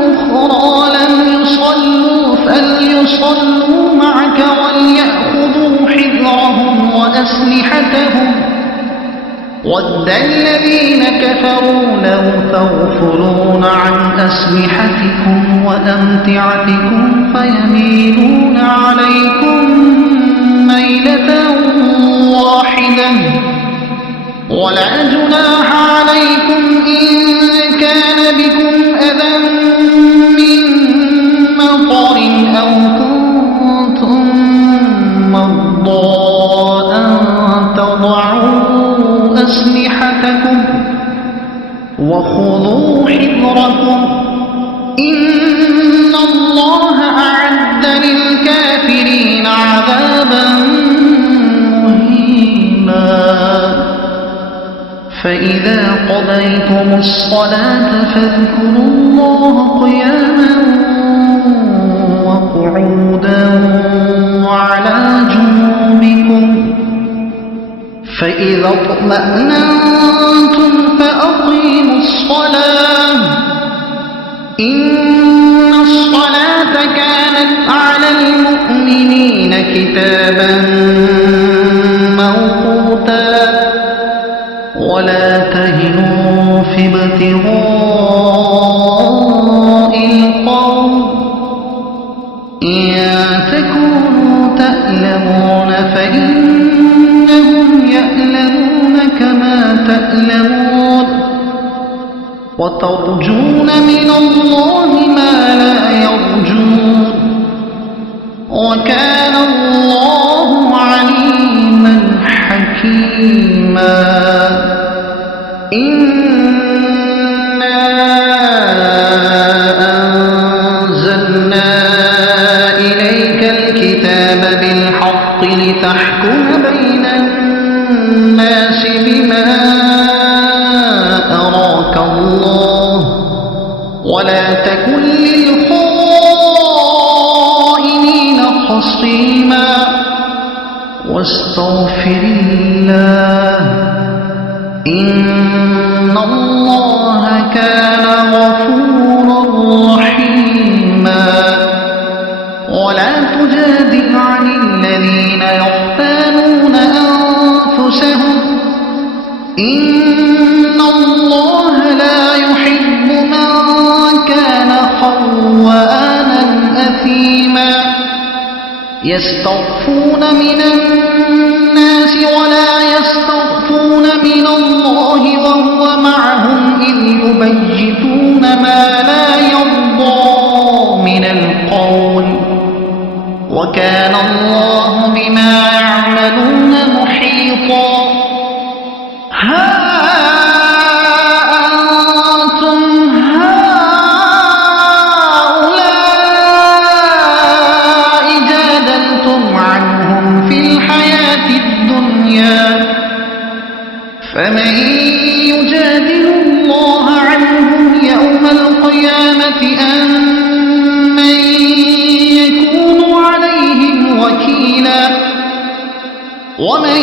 أخرى لم يصلوا فليصلوا معك وليأخذوا حذرهم وأسلحتهم ود الذين كفروا لو تغفلون عن أسلحتكم وأمتعتكم فيميلون عليكم ميلة واحدة ولا جناح عليكم إن كان بكم أذى من مطر أو كنتم مرضى أن تضعوا أسلحتكم وخذوا حذركم إن الله أعد للكافرين عذابا مهينا فإذا قضيتم الصلاة فاذكروا الله قياما وقعودا وعلى جنوبكم فإذا اطمأننتم فأقيموا الصلاة إن الصلاة كانت على المؤمنين كتابا موقوتا ولا تهنوا في ابتغاء القوم إن تكونوا تألمون فإنهم يألمون كما تألمون وترجون من الله ما لا يرجون وكان الله عليما حكيما إنا أنزلنا إليك الكتاب بالحق لتحكم بين الناس بما أراك الله ولا تكن للخائنين خصيما، واستغفر الله إن الله كان غفورا رحيما ولا تجادل عن الذين يختانون أنفسهم إن الله لا يحب من كان خوانا أثيما يستخفون من الناس ولا يستخفون من الله وهو معهم إذ يبيتون ما لا يرضى من القول وكان الله بما يعملون محيطا ها أنتم هؤلاء جادلتم عنهم في الحياة الدنيا فمن يجادل الله عنهم يوم القيامة أم من يكون عليهم وكيلا ومن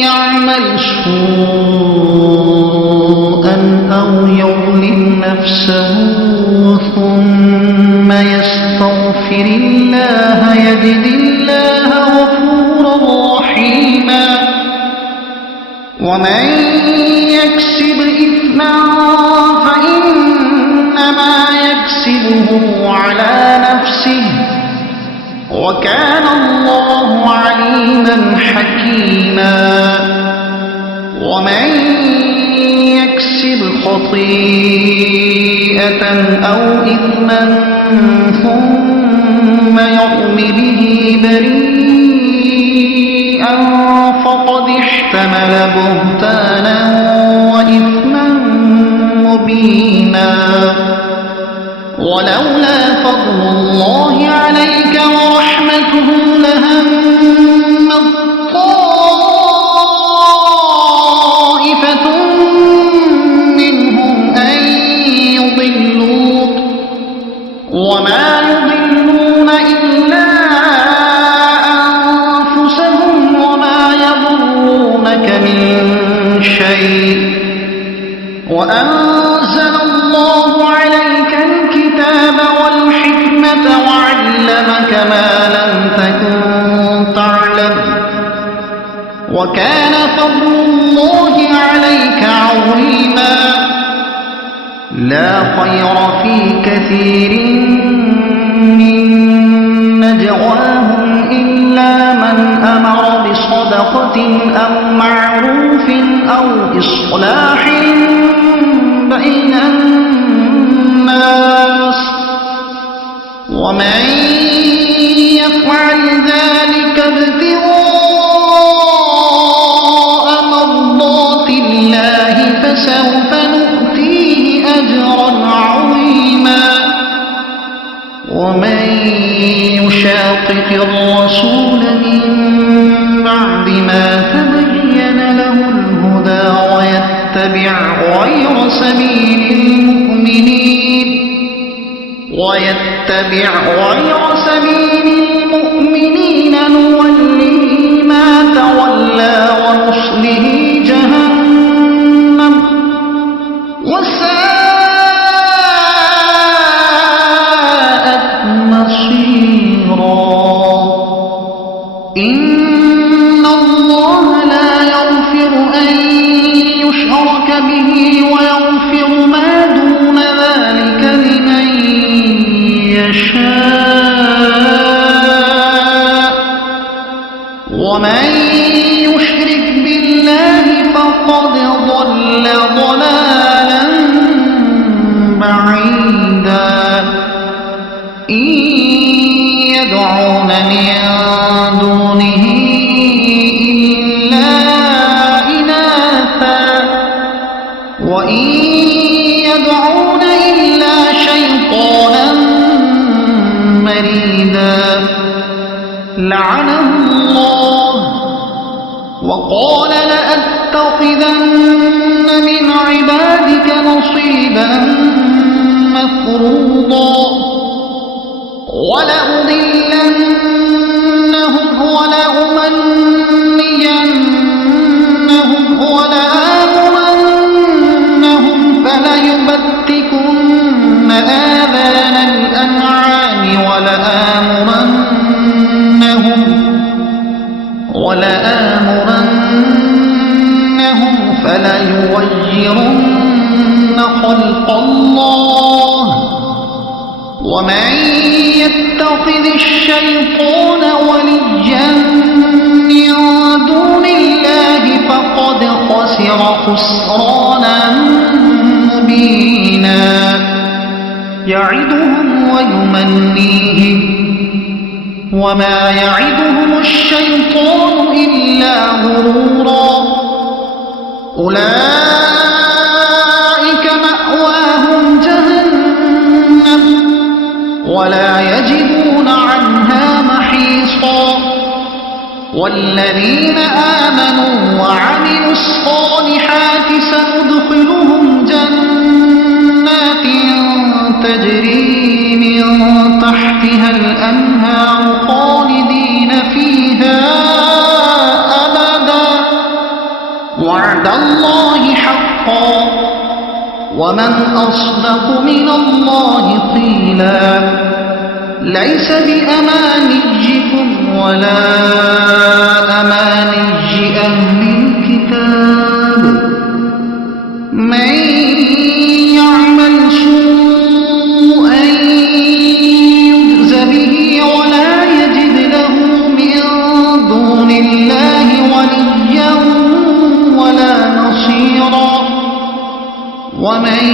يعمل سوءا أو يظلم نفسه ثم يستغفر الله يجد الله غفورا رحيما ومن يكسب إثما فإنما يكسبه على نفسه وكان الله عليما حكيما ومن يكسب خطيئة أو إثما ثم يرم به بريئا فقد احتمل بهتانا وإثما مبينا ولولا فضل الله عليك ورحمته لهم طائفة منهم أن يضلوك وما يضلون إلا أنفسهم وما يضرونك من شيء وأنزل الله عليك الكتاب والحكمة وعلمك ما لم تكن تعلم وكان فضل الله عليك عظيما لا خير في كثير من نجواهم إلا من أمر بصدقة أو معروف أو إصلاح بين الناس ومن يفعل ذلك ابتغاء مرضات الله فسوف نؤتيه أجرا عظيما ومن يشاقق الرسول من بعد ما تبين له الهدى ويتبع غير سبيل المؤمنين نوله ما تولى ونصله جهنم وساءت مصيرا إن الله لا يغفر أن يشرك به ويغفر ما دون ذلك لمن يشاء ومن يشرك بالله فقد ضل ضلالا بعيدا إن يدعون من دونه إلا إناثا وإن يدعون إلا شيطانا مريدا لعنه الله وقال لأتخذن من عبادك نصيبا مفروضا ولأضلنهم ولأمنينهم ولآمرنهم ليغيرن خلق الله ومن يتخذ الشيطان وليا من دون الله فقد خسر خسرانا مبينا يعدهم ويمنيهم وما يعدهم الشيطان إلا غرورا أولئك مأواهم جهنم ولا يجدون عنها محيصا والذين آمنوا وعملوا الصالحات سندخلهم جنات تجري من تحتها الأنهار خالدين فيها أبدا وعد الله حقا ومن أصدق من الله قيلا ليس بأمانيكم ولا أماني أهل الكتاب من يعمل سوءا يجز به ولا يجد له من دون الله وليا ولا نصيرا ومن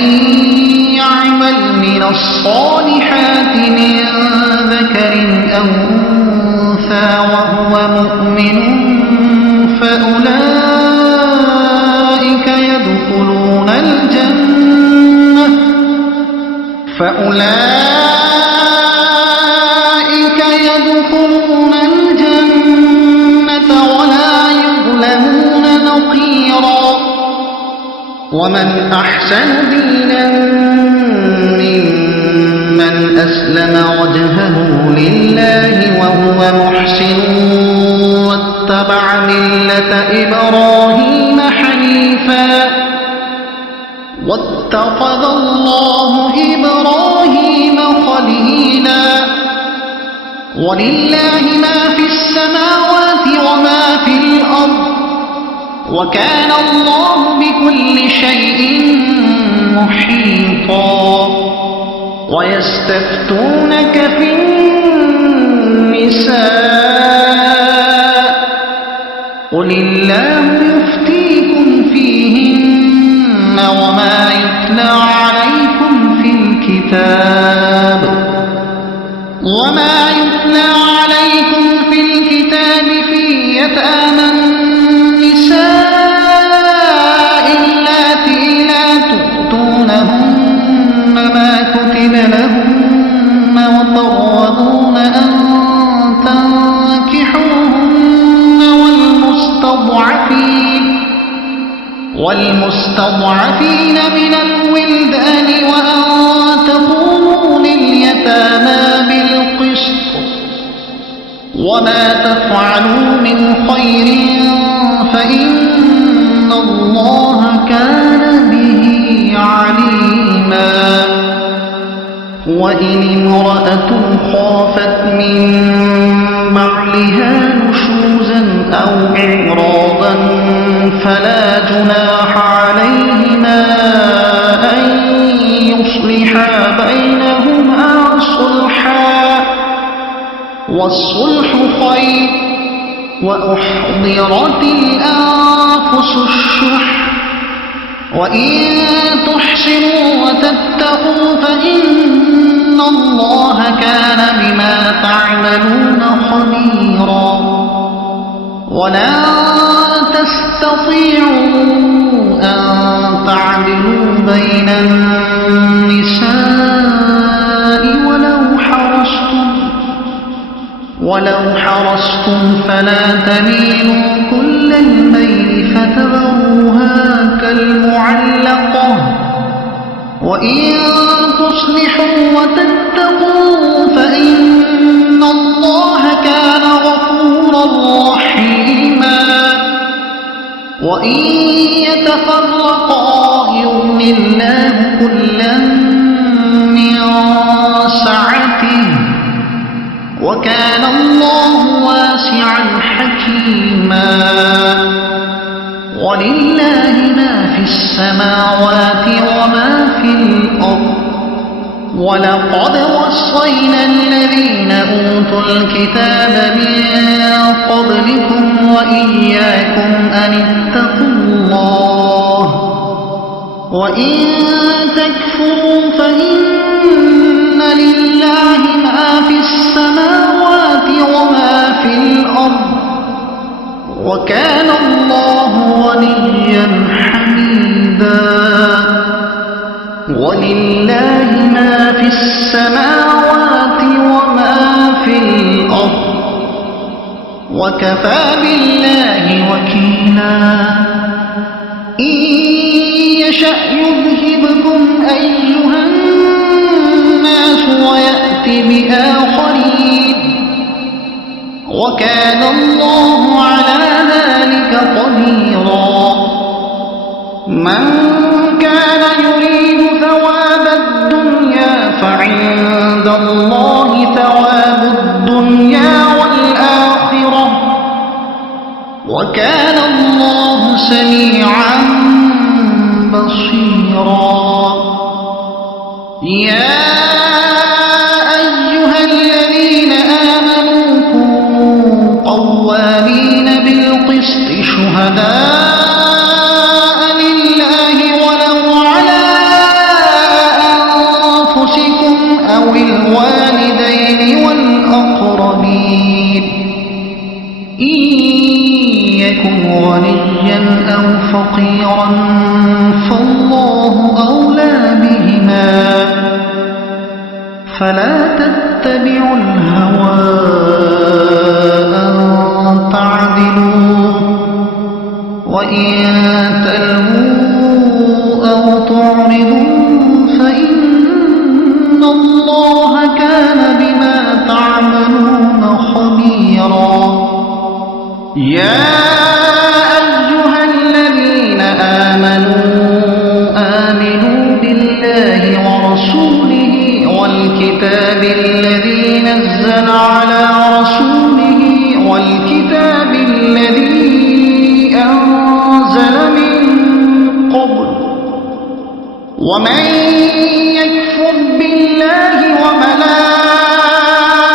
يعمل من الصالحات من ذكر أو أنثى وهو مؤمن فأولئك يدخلون الجنة ولا يظلمون نقيرا ومن أحسن دينا ممن أسلم وجهه لله وهو محسن واتبع ملة إبراهيم حنيفا واتخذ الله إبراهيم خليلا ولله ما في السماوات وما في الأرض وكان الله بكل شيء محيطا ويستفتونك في النساء قل الله يفتيكم فيهن وما يتلى عليكم في الكتاب في يتامى النساء اللاتي لا تؤتونهن ما كتب لهن وترغبون أن تنكحوهن والمستضعفين من الولدان وأن تقوموا لليتامى بالقسط وما تفعلوا من خير فإن الله كان به عليما وإن امرأة خافت من بعلها نشوزا أو إعراضا فلا جناح عليهما أن يصلحا بينهما صلحا والصلح خير وأحضرت الأنفس الشح وإن تحسنوا وتتقوا فإن الله كان بما تعملون خبيرا ولا تستطيعوا أن تعدلوا بين النساء ولو حرصتم فلا تميلوا كل الميل فتذروها كالمعلقة وإن تصلحوا وتتقوا فإن الله كان غفورا رحيما وإن يتفرقا يغن الله كلا من سعته وكان الله واسعا حكيما ولله ما في السماوات وما في الأرض ولقد وصينا الذين أوتوا الكتاب من قبلكم وإياكم أن اتقوا الله وإن تكفروا فإن لله ما في السماوات وما في الأرض وكان الله غنيا حميدا ولله ما في السماوات وما في الأرض وكفى بالله وكيلا إن يشأ يذهبكم أيها الناس ويأت بآخرين وكان الله على ذلك قديرا من كان يريد ثواب الدنيا فعند الله ثواب الدنيا والآخرة وكان الله سميعا بصيرا يا أيها الذين آمنوا كونوا قوامين بالقسط شهداء لله ولو على أنفسكم أو الوالدين والأقربين إن يكن غنيا أو فقيرا فالله أولى بهما فلا تتبعوا الهوى أن تعدلوا وإن تلووا أو تعرضوا فإن الله كان بما تعملون خبيرا يا أيها الذين آمنوا بالله ورسوله والكتاب الذي نزل على رسوله والكتاب الذي أنزل من قبل ومن يكفر بالله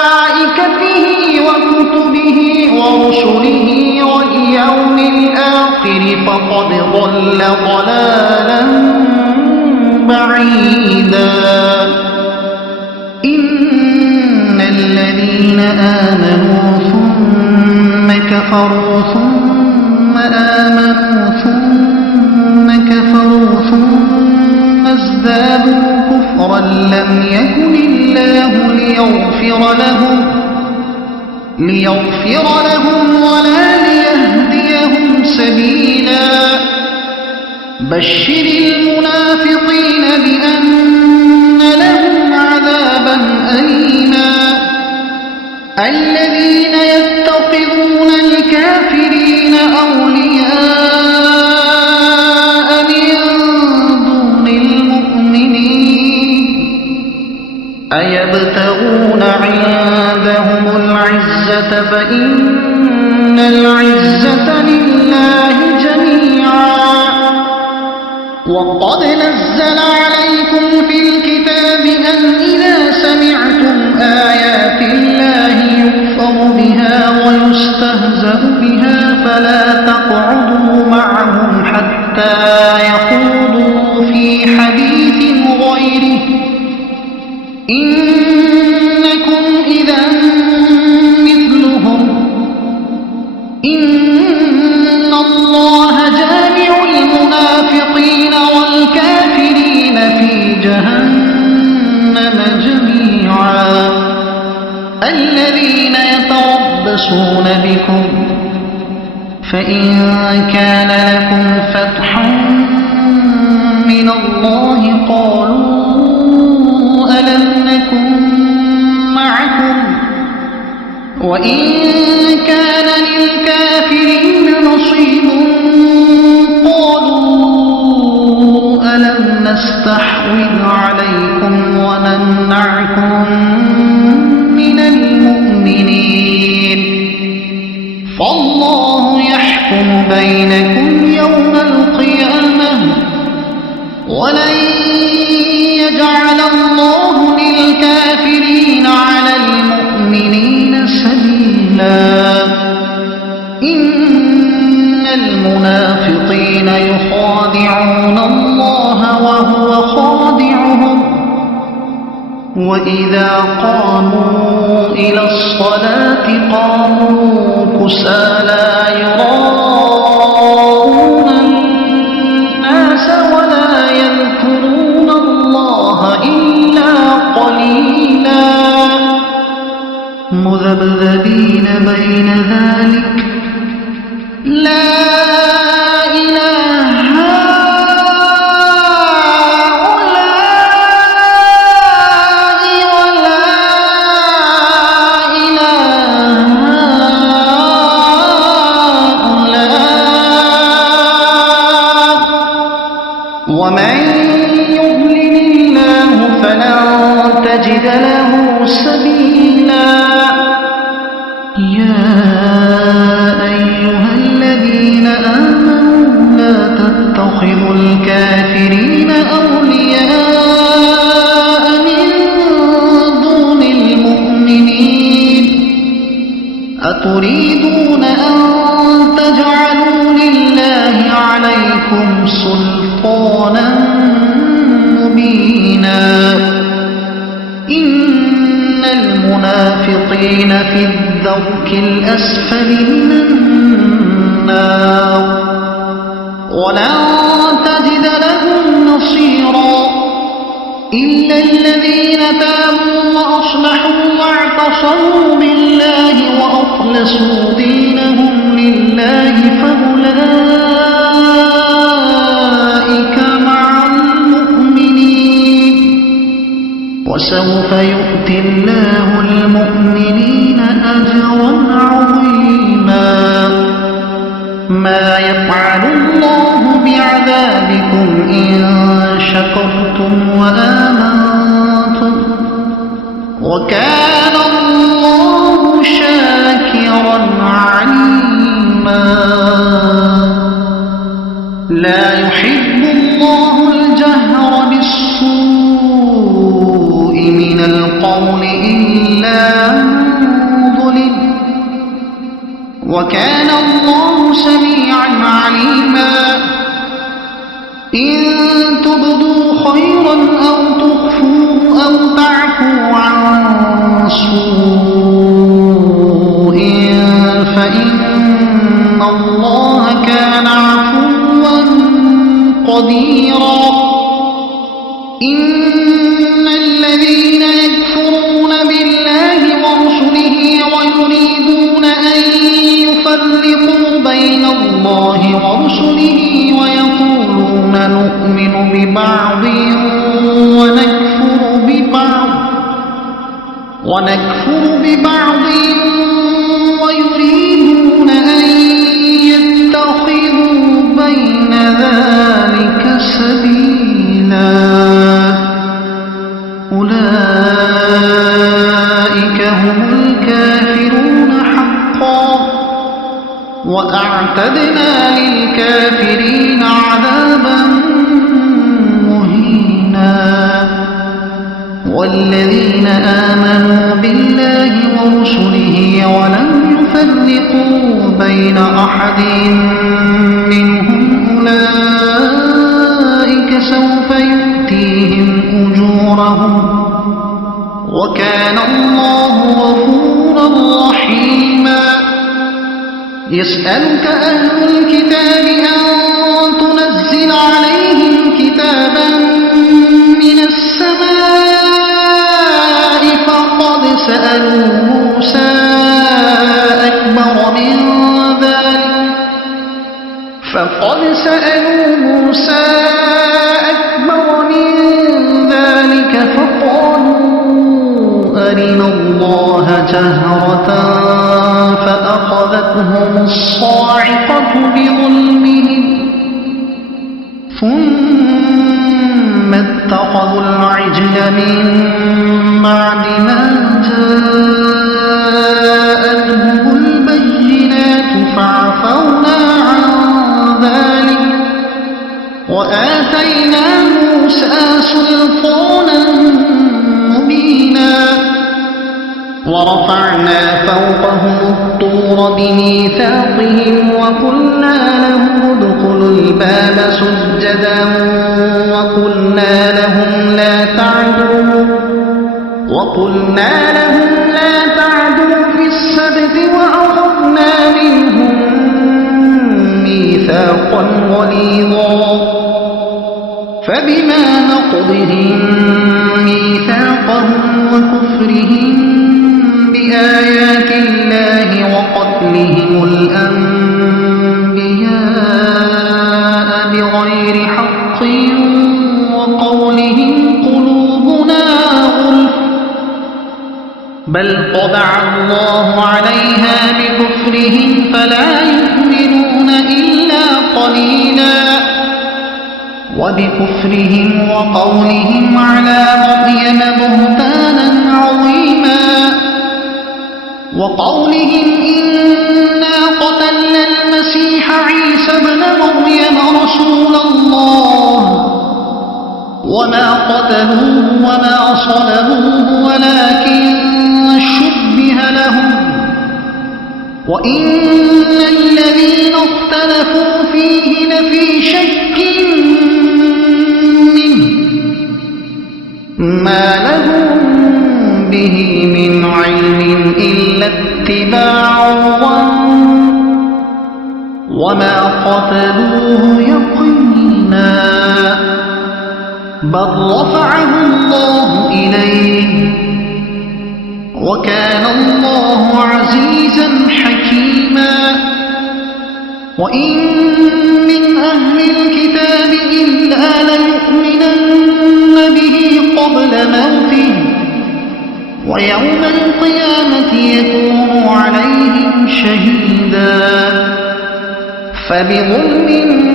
وملائكته وكتبه ورسله واليوم الآخر فقد ضل ضلالا بعيدا إن الذين آمنوا ثم كفروا ثم آمنوا ثم كفروا ثم ازدادوا كفرا لم يكن الله ليغفر لهم ولا ليهديهم سبيلا بشر المنافقين بأن لهم عذابا أليما الذين يتخذون الكافرين أولياء من دون المؤمنين أيبتغون عندهم العزة فإن العزة لله جميعا وقد نزل عليكم في الكتاب أن إذا سمعتم آيات الله يكفر بها ويستهزأ بها فلا تقعدوا معهم حتى يخوضوا في حديث غيره إنكم إذا مثلهم إن الله جامع المنافقين والكافرين في جهنم جميعا الذين يتربصون بكم فإن كان لكم فتح من الله قالوا ألم نكن معكم وإن كان للكافرين نصيب قالوا ألم نستحوذ عليكم ونمنعكم من المؤمنين فالله يحكم بينكم يوم القيامة وإذا قاموا إلى الصلاة قاموا كسالى يراءون الناس ولا يذكرون الله إلا قليلا مذبذبين بين ذلك لا ومن يضلل الله فلن تجد له سبيلا يا أيها الذين آمنوا لا تتخذوا الكافرين أولياء من دون المؤمنين أتريدون أن تجعلوا لله عليكم سلطانا مبينا إن المنافقين في الدرك الأسفل من النار ولن تجد لهم نصيرا إلا الذين تابوا وأصلحوا واعتصموا بالله وأخلصوا دينهم لله فأولئك مع المؤمنين وسوف يؤتي الله المؤمنين أجرا عظيما ما يفعل الله بعذابكم إن شكرتم وآمنتم وكان الله شاكرا عليما لا يحب الله الجهر بالسوء من القول إلا من ظلم وكان الله سميعا عليما إن تبدوا خيرا أو تخفوه أو تعفوا عن سوء فإن الله كان عفوا قديرا إن الذين يكفرون بالله ورسله ويريدون أن يفرقوا بين الله ورسله ويقولون نؤمن ببعض ونكفر ببعض ويريدون أن يتخذوا بين ذلك سبيلا أولئك هم الكافرون حقا وأعتدنا للكافرين عذابا مهينا والذين آمنوا بالله ورسله ولم يفرقوا بين أحد منهم أولئك سوف يؤتيهم أجورهم وكان الله غفورا رحيما يسألك أهل الكتاب أن تنزل عليهم كتابا من السماء فقد سألوا موسى أكبر من ذلك فقالوا أرنا الله جهرة فأخذتهم الصاعقة بظلمهم ثم اتخذوا العجل من بعد ما جاءتهم البينات فعفونا عن ذلك وآتينا موسى سلطانا مبينا ورفعنا فوقهم الطور بميثاقهم وقلنا لهم ادخلوا الباب سجدا وقلنا لهم لا تعدوا وقلنا لهم لا تعدوا في السبت وأخذنا منهم ميثاقا غليظا فبما نقضهم ميثاقهم وكفرهم بآيات الله وقتلهم الأنبياء بغير حق وقولهم قلوبنا غلف بل طبع الله عليها بكفرهم فلا يؤمنون إلا قليلا وبكفرهم وقولهم على مريم بهتانا عظيما وقولهم إنا قتلنا المسيح عيسى ابن مريم رسول الله وما قتلوه وما صلبوه ولكن شبه لهم وإن الذين اختلفوا فيه لفي شك منه ما لهم به من علم إلا اتباع الظن وما قتلوه يقينا بل رفعه الله إليه وكان الله عزيزا حكيما وإن من أهل الكتاب إلا ليؤمنن به قبل موته ويوم القيامة يكون عليهم شهيدا فبظلم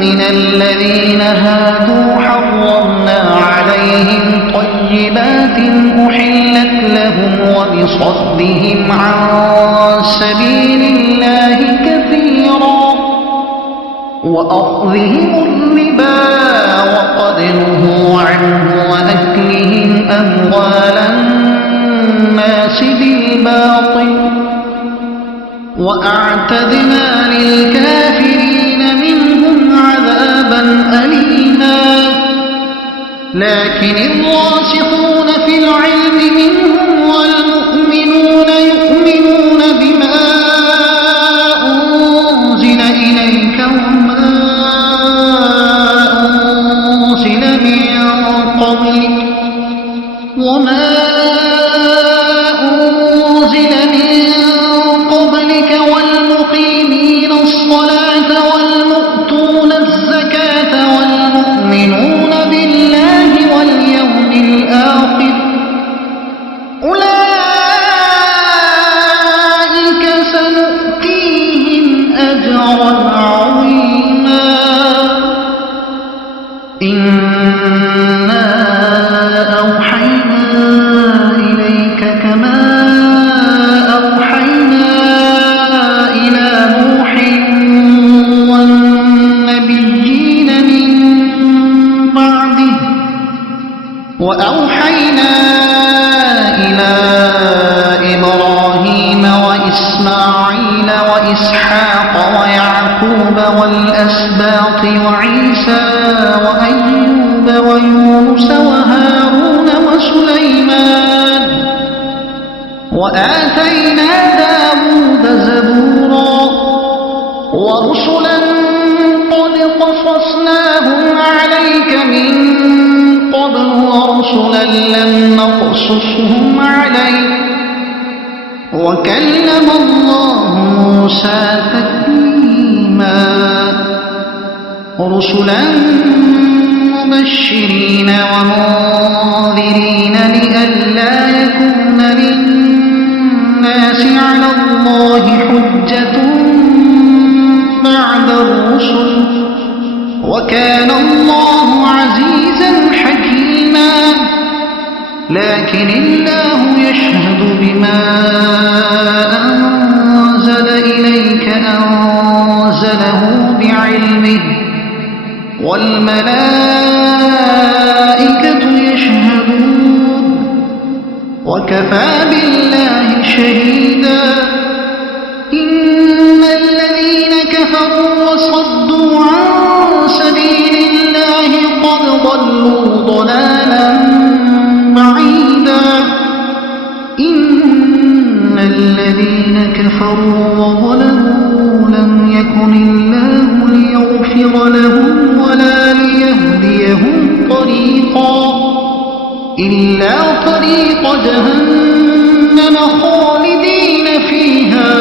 من الذين هادوا حرمنا عليهم طيبات أحلت لهم وبصدهم عن سبيل الله كثيرا وأخذهم الربا وقد نهوا عنه وأكلهم أموال الناس بالباطل وأعتدنا للكافرين منهم عذابا أليما لكن الراسخون في العلم منهم والمؤمنون يؤمنون بما أنزل إليك وما أنزل من قبلك وما أنزل من قبلك والمقيمين الصلاة والمؤتون الزكاة والمؤمنون بالله واليوم الآخر أولئك سنؤتيهم أجرا عظيما إنا أوحينا إليك كما أوحينا إلى نوح والنبيين من بعده وأوحينا إلى إبراهيم وإسماعيل وإسحاق ويعقوب والأسباط وعيسى وأيوب ويونس وهارون وسليمان وآتينا داود زبورا ورسلا قد قصصناهم عليك من قبل ورسلا لم نقصصهم عليك وكلم الله موسى تكليما رسلا مبشرين ومنذرين لئلا يكون للناس على الله حجة بعد الرسل وكان الله عزيزا حكيما لكن الله يشهد بما أنزل إليك أنزله بعلمه والملائكة يشهدون وكفى بالله شهيدا إن الذين كفروا وصدوا عن سبيل الله قد ضلوا ضلالا بعيدا الذين كفروا وظلموا لم يكن الله ليغفر لهم ولا ليهديهم طريقا إلا طريق جهنم خالدين فيها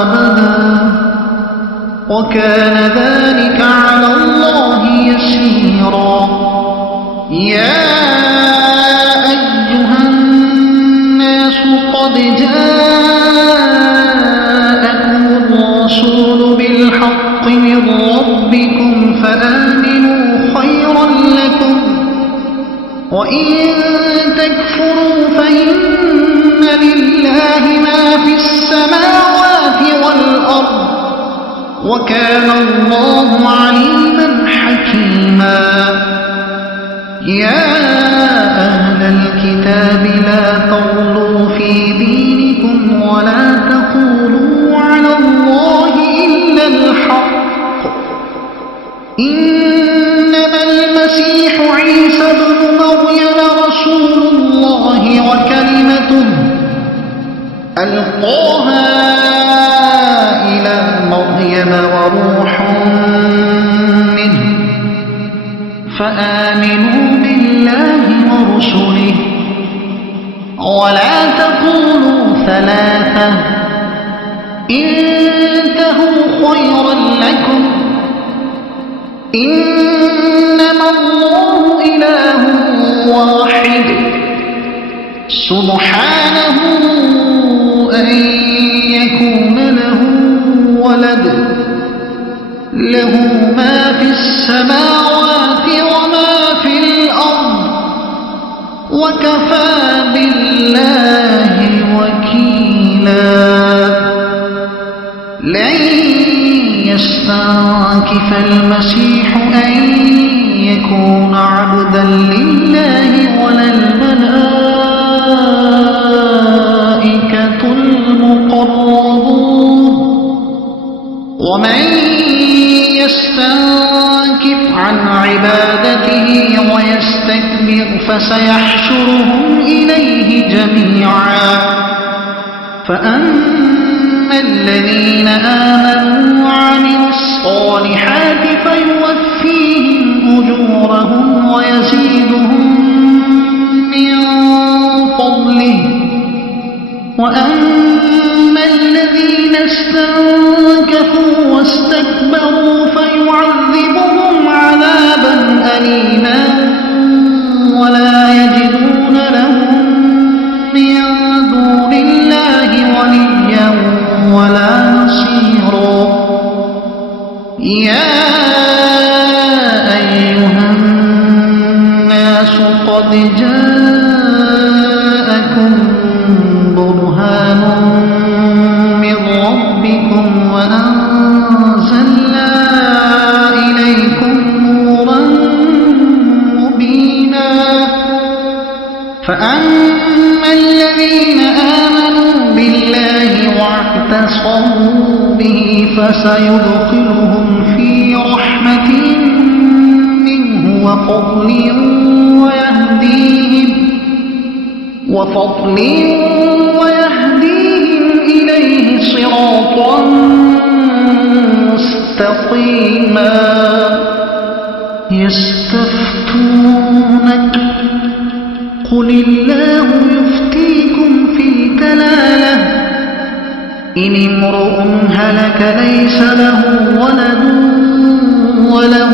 أبدا وكان ذلك على الله يسيرا يا أيها الناس قد جاءكم الرسول بالحق من ربكم فآمنوا خيرا لكم وإن تكفروا فإن لله ما في السماوات والأرض وكان الله عليما حكيما يا أهل الكتاب لا تغلوا في دينكم ولا تقولوا على الله إلا الحق إنما المسيح عيسى ابن مريم رسول الله وكلمته ألقاها إلى مريم وروح منه فآمنوا بالله ورسله ولا تقولوا ثلاثة انتهوا خيرا لكم إنما الله إله واحد سبحانه أن يكون له ولد له ما في السماوات وما في الأرض وكفى بالله وكيلا لن يستنكف المسيح أن يكون عبدا لله ولا الملائكة المقربون ومن يستنكف عن عبادته ويستكبر فسيحشرهم إليه جميعا فأما الذين آمنوا وعملوا الصالحات فيوفيهم أجورهم ويزيدهم من فضله وأما الذين استنكفوا واستكبروا فيعذبهم عذابا أليما ولا يجدون لهم من دون الله وليا ولا نصيرا يا أيها الناس قد جاءكم برهان من ربكم وأنزلنا إليكم نورا مبينا فأما الذين آمنوا بالله واعتصموا به فسيدخلهم في رحمة منه وفضل ويهديهم إليه صراطا مستقيما يستفتونك قل الله يفتيكم في الكلالة إن امرؤ هلك ليس له ولد وله